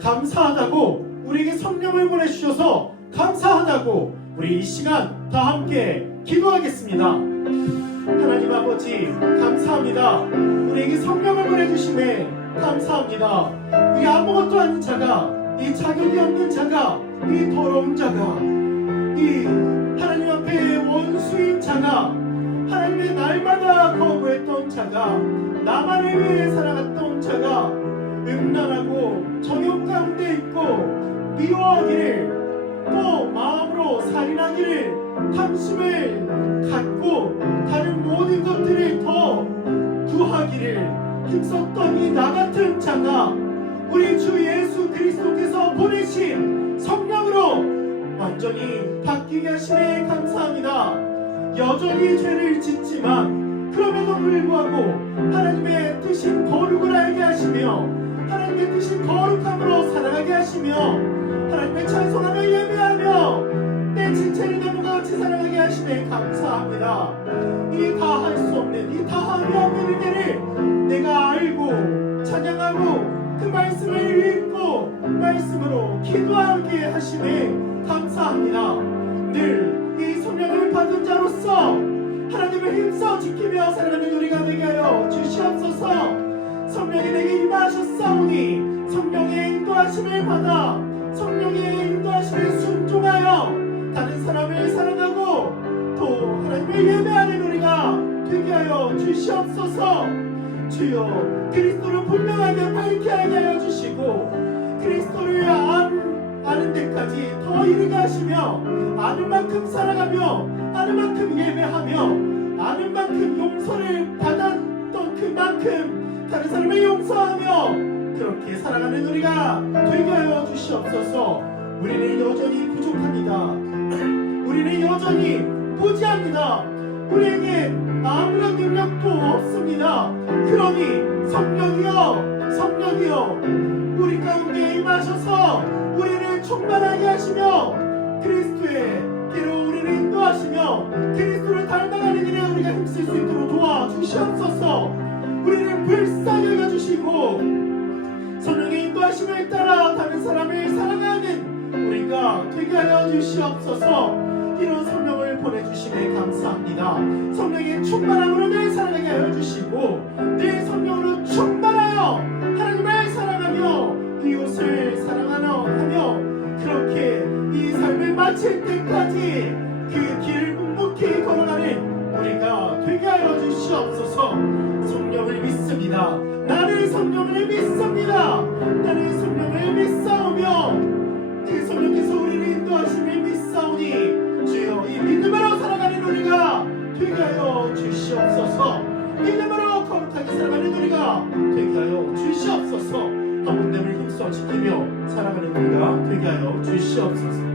감사하다고, 우리에게 성령을 보내주셔서 감사하다고, 우리 이 시간 다 함께 기도하겠습니다. 하나님 아버지 감사합니다. 우리에게 성령을 보내주심에 감사합니다. 우리 아무것도 아닌 자가, 이 자격이 없는 자가, 이 더러운 자가, 이 하나님 앞에 원수인 자가, 하나님의 날마다 거부했던 자가, 나만을 위해 살아갔던 자가 음란하고 정욕 가운데 있고 미워하기를, 또 마음으로 살인하기를, 탐심을 갖고 다른 모든 것들을 더 구하기를 힘썼던 이 나 같은 자가 우리 주 예수 그리스도께서 보내신 성령으로 완전히 바뀌게 하시네 감사합니다. 여전히 죄를 짓지만 그럼에도 불구하고 하나님의 뜻인 거룩을 알게 하시며 하나님의 뜻인 거룩함으로 살아가게 하시며 하나님의 찬송하며 예배하며 내 지체를 내 몸과 같이 살아가게 하시네 감사합니다. 이 다 할 수 없는, 이 다함이 없는 은혜를 내가 알고 찬양하고 그 말씀을 읽고 말씀으로 기도하게 하시네 감사합니다. 늘 이 성령을 받은 자로서 하나님을 힘써 지키며 살아가는 우리가 되게 하여 주시옵소서. 성령이 내게 임하셨사오니 성령의 인도하심을 받아 성령의 인도하심에 순종하여 다른 사람을 사랑하고 또 하나님을 예배하는 우리가 되게 하여 주시옵소서. 주여 그리스도를 분명하게 밝게 알게 하여 주시고 그리스도를 아는 데까지 더 이르게 하시며 아는 만큼 살아가며 아는 만큼 예배하며 아는 만큼 용서를 받았던 그만큼 다른 사람을 용서하며 그렇게 살아가는 우리가 되게 하여 주시옵소서. 우리는 여전히 부족합니다. 우리는 여전히 부지합니다. 우리에게 아무런 능력도 없습니다. 그러니 성령이여 우리 가운데 임하셔서 우리를 충만하게 하시며 그리스도의 길로 우리를 인도하시며 그리스도를 닮아가는 일에 우리가 힘쓸 수 있도록 도와주시옵소서. 우리를 불쌍히 여겨주시고 성령의 인도하심을 따라 다른 사람을 사랑하는 우리가 되게 하여 주시옵소서. 이런 성령을 보내주심에 감사합니다. 성령의 충만함으로 늘 살아가게 하여 주시고 늘 성령으로 충만하여 하나님을 사랑하며 이웃을 사랑하며 그렇게 이 삶을 마칠 때까지 그 길을 묵묵히 걸어가는 우리가 되게 하여 주시옵소서. 성령을 믿습니다. 나는 성령을 믿습니다. 나는 성령을 믿사오며 그 성령께서 우리를 인도하심을 믿사오니 주여 이 믿음으로 살아가는 우리가 되게 하여 주시옵소서. 믿음으로 거룩하게 살아가는 우리가 되게 하여 주시옵소서. 한 몸됨을 힘써 지키며 살아가는 우리가 되게 하여 주시옵소서.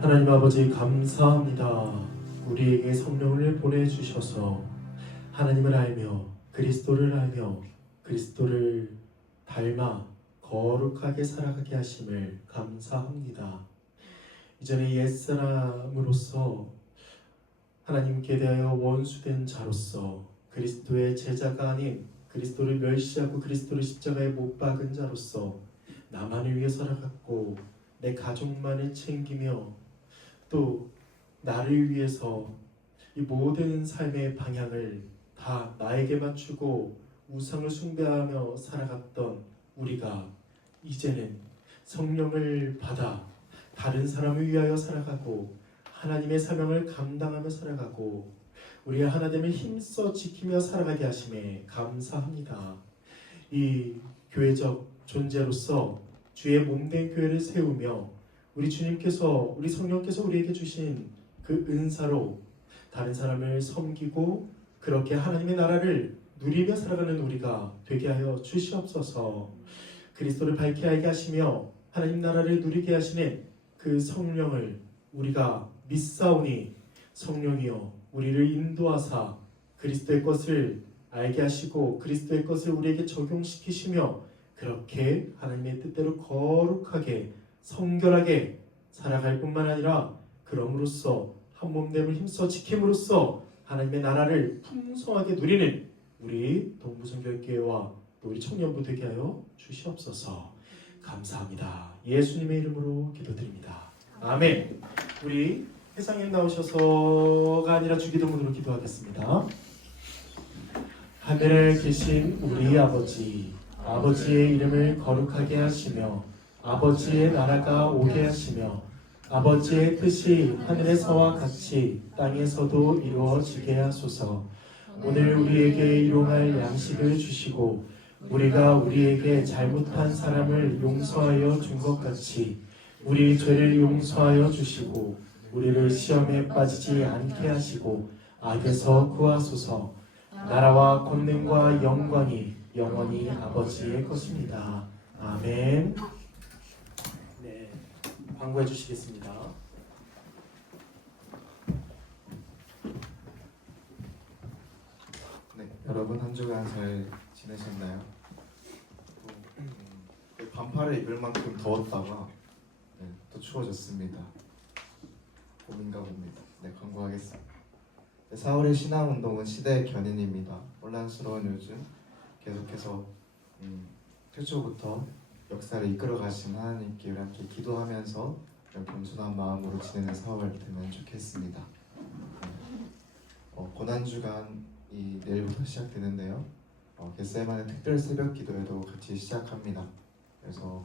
하나님 아버지 감사합니다. 우리에게 성령을 보내주셔서 하나님을 알며 그리스도를 알며 그리스도를 닮아 거룩하게 살아가게 하심을 감사합니다. 이전에 옛사람으로서 하나님께 대하여 원수된 자로서 그리스도의 제자가 아닌 그리스도를 멸시하고 그리스도를 십자가에 못 박은 자로서 나만을 위해 살아갔고 내 가족만을 챙기며 또 나를 위해서 이 모든 삶의 방향을 다 나에게 맞추고 우상을 숭배하며 살아갔던 우리가 이제는 성령을 받아 다른 사람을 위하여 살아가고 하나님의 사명을 감당하며 살아가고 우리의 하나됨을 힘써 지키며 살아가게 하심에 감사합니다. 이 교회적 존재로서 주의 몸된 교회를 세우며 우리 주님께서 우리 성령께서 우리에게 주신 그 은사로 다른 사람을 섬기고 그렇게 하나님의 나라를 누리며 살아가는 우리가 되게 하여 주시옵소서. 그리스도를 밝게 알게 하시며 하나님 나라를 누리게 하시는 그 성령을 우리가 믿사오니 성령이여 우리를 인도하사 그리스도의 것을 알게 하시고 그리스도의 것을 우리에게 적용시키시며 그렇게 하나님의 뜻대로 거룩하게 성결하게 살아갈 뿐만 아니라 그럼으로써 한 몸됨을 힘써 지킴으로써 하나님의 나라를 풍성하게 누리는 우리 동부성결교회와 또 우리 청년부 되게 하여 주시옵소서. 감사합니다. 예수님의 이름으로 기도드립니다. 아멘. 우리 회상님 나오셔서가 아니라 주기도문으로 기도하겠습니다. 하늘에 계신 우리 아버지, 아버지의 이름을 거룩하게 하시며 아버지의 나라가 오게 하시며 아버지의 뜻이 하늘에서와 같이 땅에서도 이루어지게 하소서. 오늘 우리에게 일용할 양식을 주시고 우리가 우리에게 잘못한 사람을 용서하여 준 것 같이 우리 죄를 용서하여 주시고 우리를 시험에 빠지지 않게 하시고 악에서 구하소서. 나라와 권능과 영광이 영원히 아버지의 것입니다. 아멘. 네, 광고해 주시겠습니다. 네, 여러분 한 주간 잘 지내셨나요? 반팔을 입을 만큼 더웠다가 또 추워졌습니다. 고민가 봅니다. 네, 광고하겠습니다. 네, 4월의 신앙운동은 시대의 견인입니다. 혼란스러운 요즘 계속해서 최초부터 역사를 이끌어 가신 하나님께 함께 기도하면서 겸손한 마음으로 지내는 4월 되면 좋겠습니다. 고난주간이 내일부터 시작되는데요. 겟세마네 특별 새벽 기도회도 같이 시작합니다. 그래서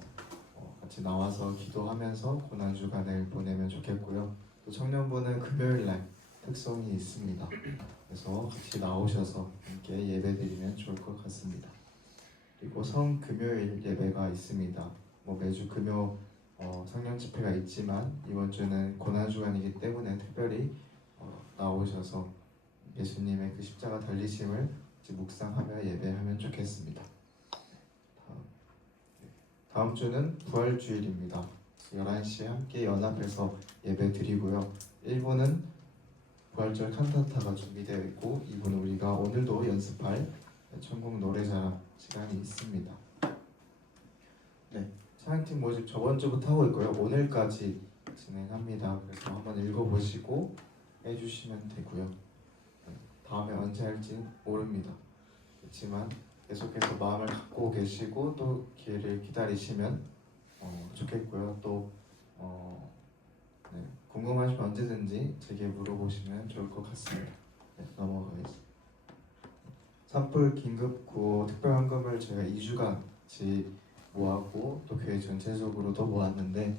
같이 나와서 기도하면서 고난주간을 보내면 좋겠고요. 또 청년부는 금요일날 특성이 있습니다. 그래서 같이 나오셔서 함께 예배드리면 좋을 것 같습니다. 그리고 성금요일 예배가 있습니다. 매주 금요 성령 집회가 있지만 이번 주는 고난주간이기 때문에 특별히 나오셔서 예수님의 그 십자가 달리심을 묵상하며 예배하면 좋겠습니다. 다음 주는 부활주일입니다. 11시에 함께 연합해서 예배 드리고요. 1부는 부활절 칸타타가 준비되어 있고 2부는 우리가 오늘도 연습할 천국 노래자랑 시간이 있습니다. 네, 찬양팀 모집 저번 주부터 하고 있고요. 오늘까지 진행합니다. 그래서 한번 읽어보시고 해주시면 되고요. 다음에 언제 할지는 모릅니다. 그렇지만 계속해서 마음을 갖고 계시고 또 기회를 기다리시면 좋겠고요. 또 궁금하시면 언제든지 제게 물어보시면 좋을 것 같습니다. 네, 넘어가겠습니다. 산불 긴급 구호 특별헌금을 저희가 2주간치 모았고 또 교회 전체적으로도 모았는데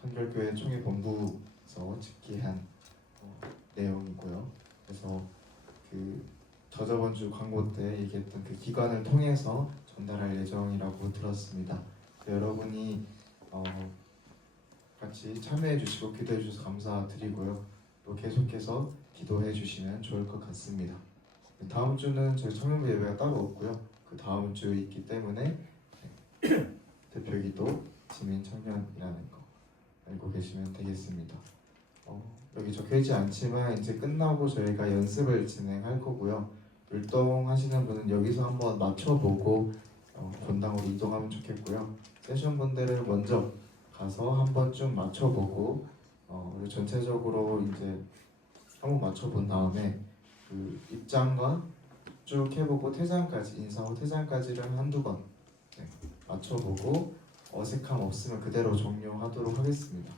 선결교회 총회본부에서 집계한 내용이고요. 그래서 저번 주 광고 때 얘기했던 그 기관을 통해서 전달할 예정이라고 들었습니다. 여러분이 같이 참여해 주시고 기도해 주셔서 감사드리고요. 또 계속해서 기도해 주시면 좋을 것 같습니다. 다음 주는 저희 청년부 예배가 따로 없고요. 그 다음 주 있기 때문에 대표기도 지민 청년이라는 거 알고 계시면 되겠습니다. 여기 적혀있지 않지만 이제 끝나고 저희가 연습을 진행할 거고요. 율동하시는 분은 여기서 한번 맞춰보고 본당으로 이동하면 좋겠고요. 세션 분들은 먼저 가서 한번 좀 맞춰보고 우리 전체적으로 이제 한번 맞춰본 다음에 그 입장과 쭉 해보고 퇴장까지 인사 후 퇴장까지를 한두 번 맞춰보고 어색함 없으면 그대로 종료하도록 하겠습니다.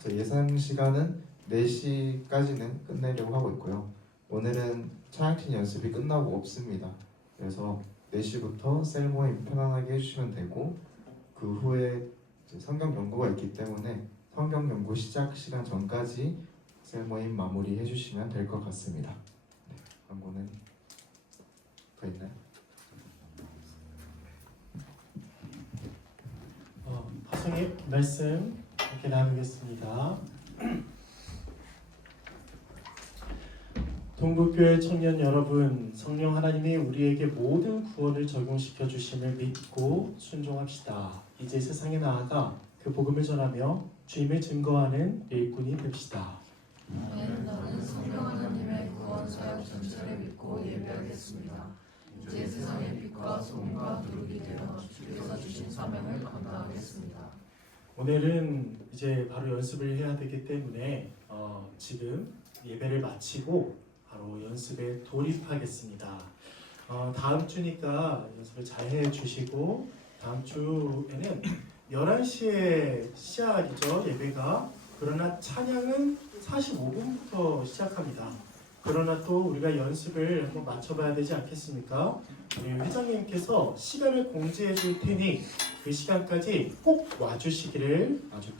제 예상 시간은 4시까지는 끝내려고 하고 있고요. 오늘은 차양팀 연습이 끝나고 없습니다. 그래서 4시부터 셀 모임 편안하게 해주시면 되고 그 후에 이제 성경 연구가 있기 때문에 성경 연구 시작 시간 전까지 셀 모임 마무리 해주시면 될 것 같습니다. 네, 광고는 더 있나요? 파송의 말씀 이렇게 나누겠습니다. 동북교회 청년 여러분, 성령 하나님이 우리에게 모든 구원을 적용시켜 주심을 믿고 순종합시다. 이제 세상에 나아가 그 복음을 전하며 주임을 증거하는 일꾼이 됩시다. 나는 성령 하나님의 구원 사역 전체를 믿고 예배하겠습니다. 이제 세상의 빛과 소금과 누룩이 되어 주께서 주신 사명을 감당하겠습니다. 오늘은 이제 바로 연습을 해야 되기 때문에 지금 예배를 마치고 바로 연습에 돌입하겠습니다. 다음 주니까 연습을 잘 해주시고 다음 주에는 11시에 시작이죠, 예배가. 그러나 찬양은 45분부터 시작합니다. 그러나 또 우리가 연습을 한번 맞춰봐야 되지 않겠습니까? 우리 회장님께서 시간을 공지해 줄 테니 그 시간까지 꼭 와주시기를 아주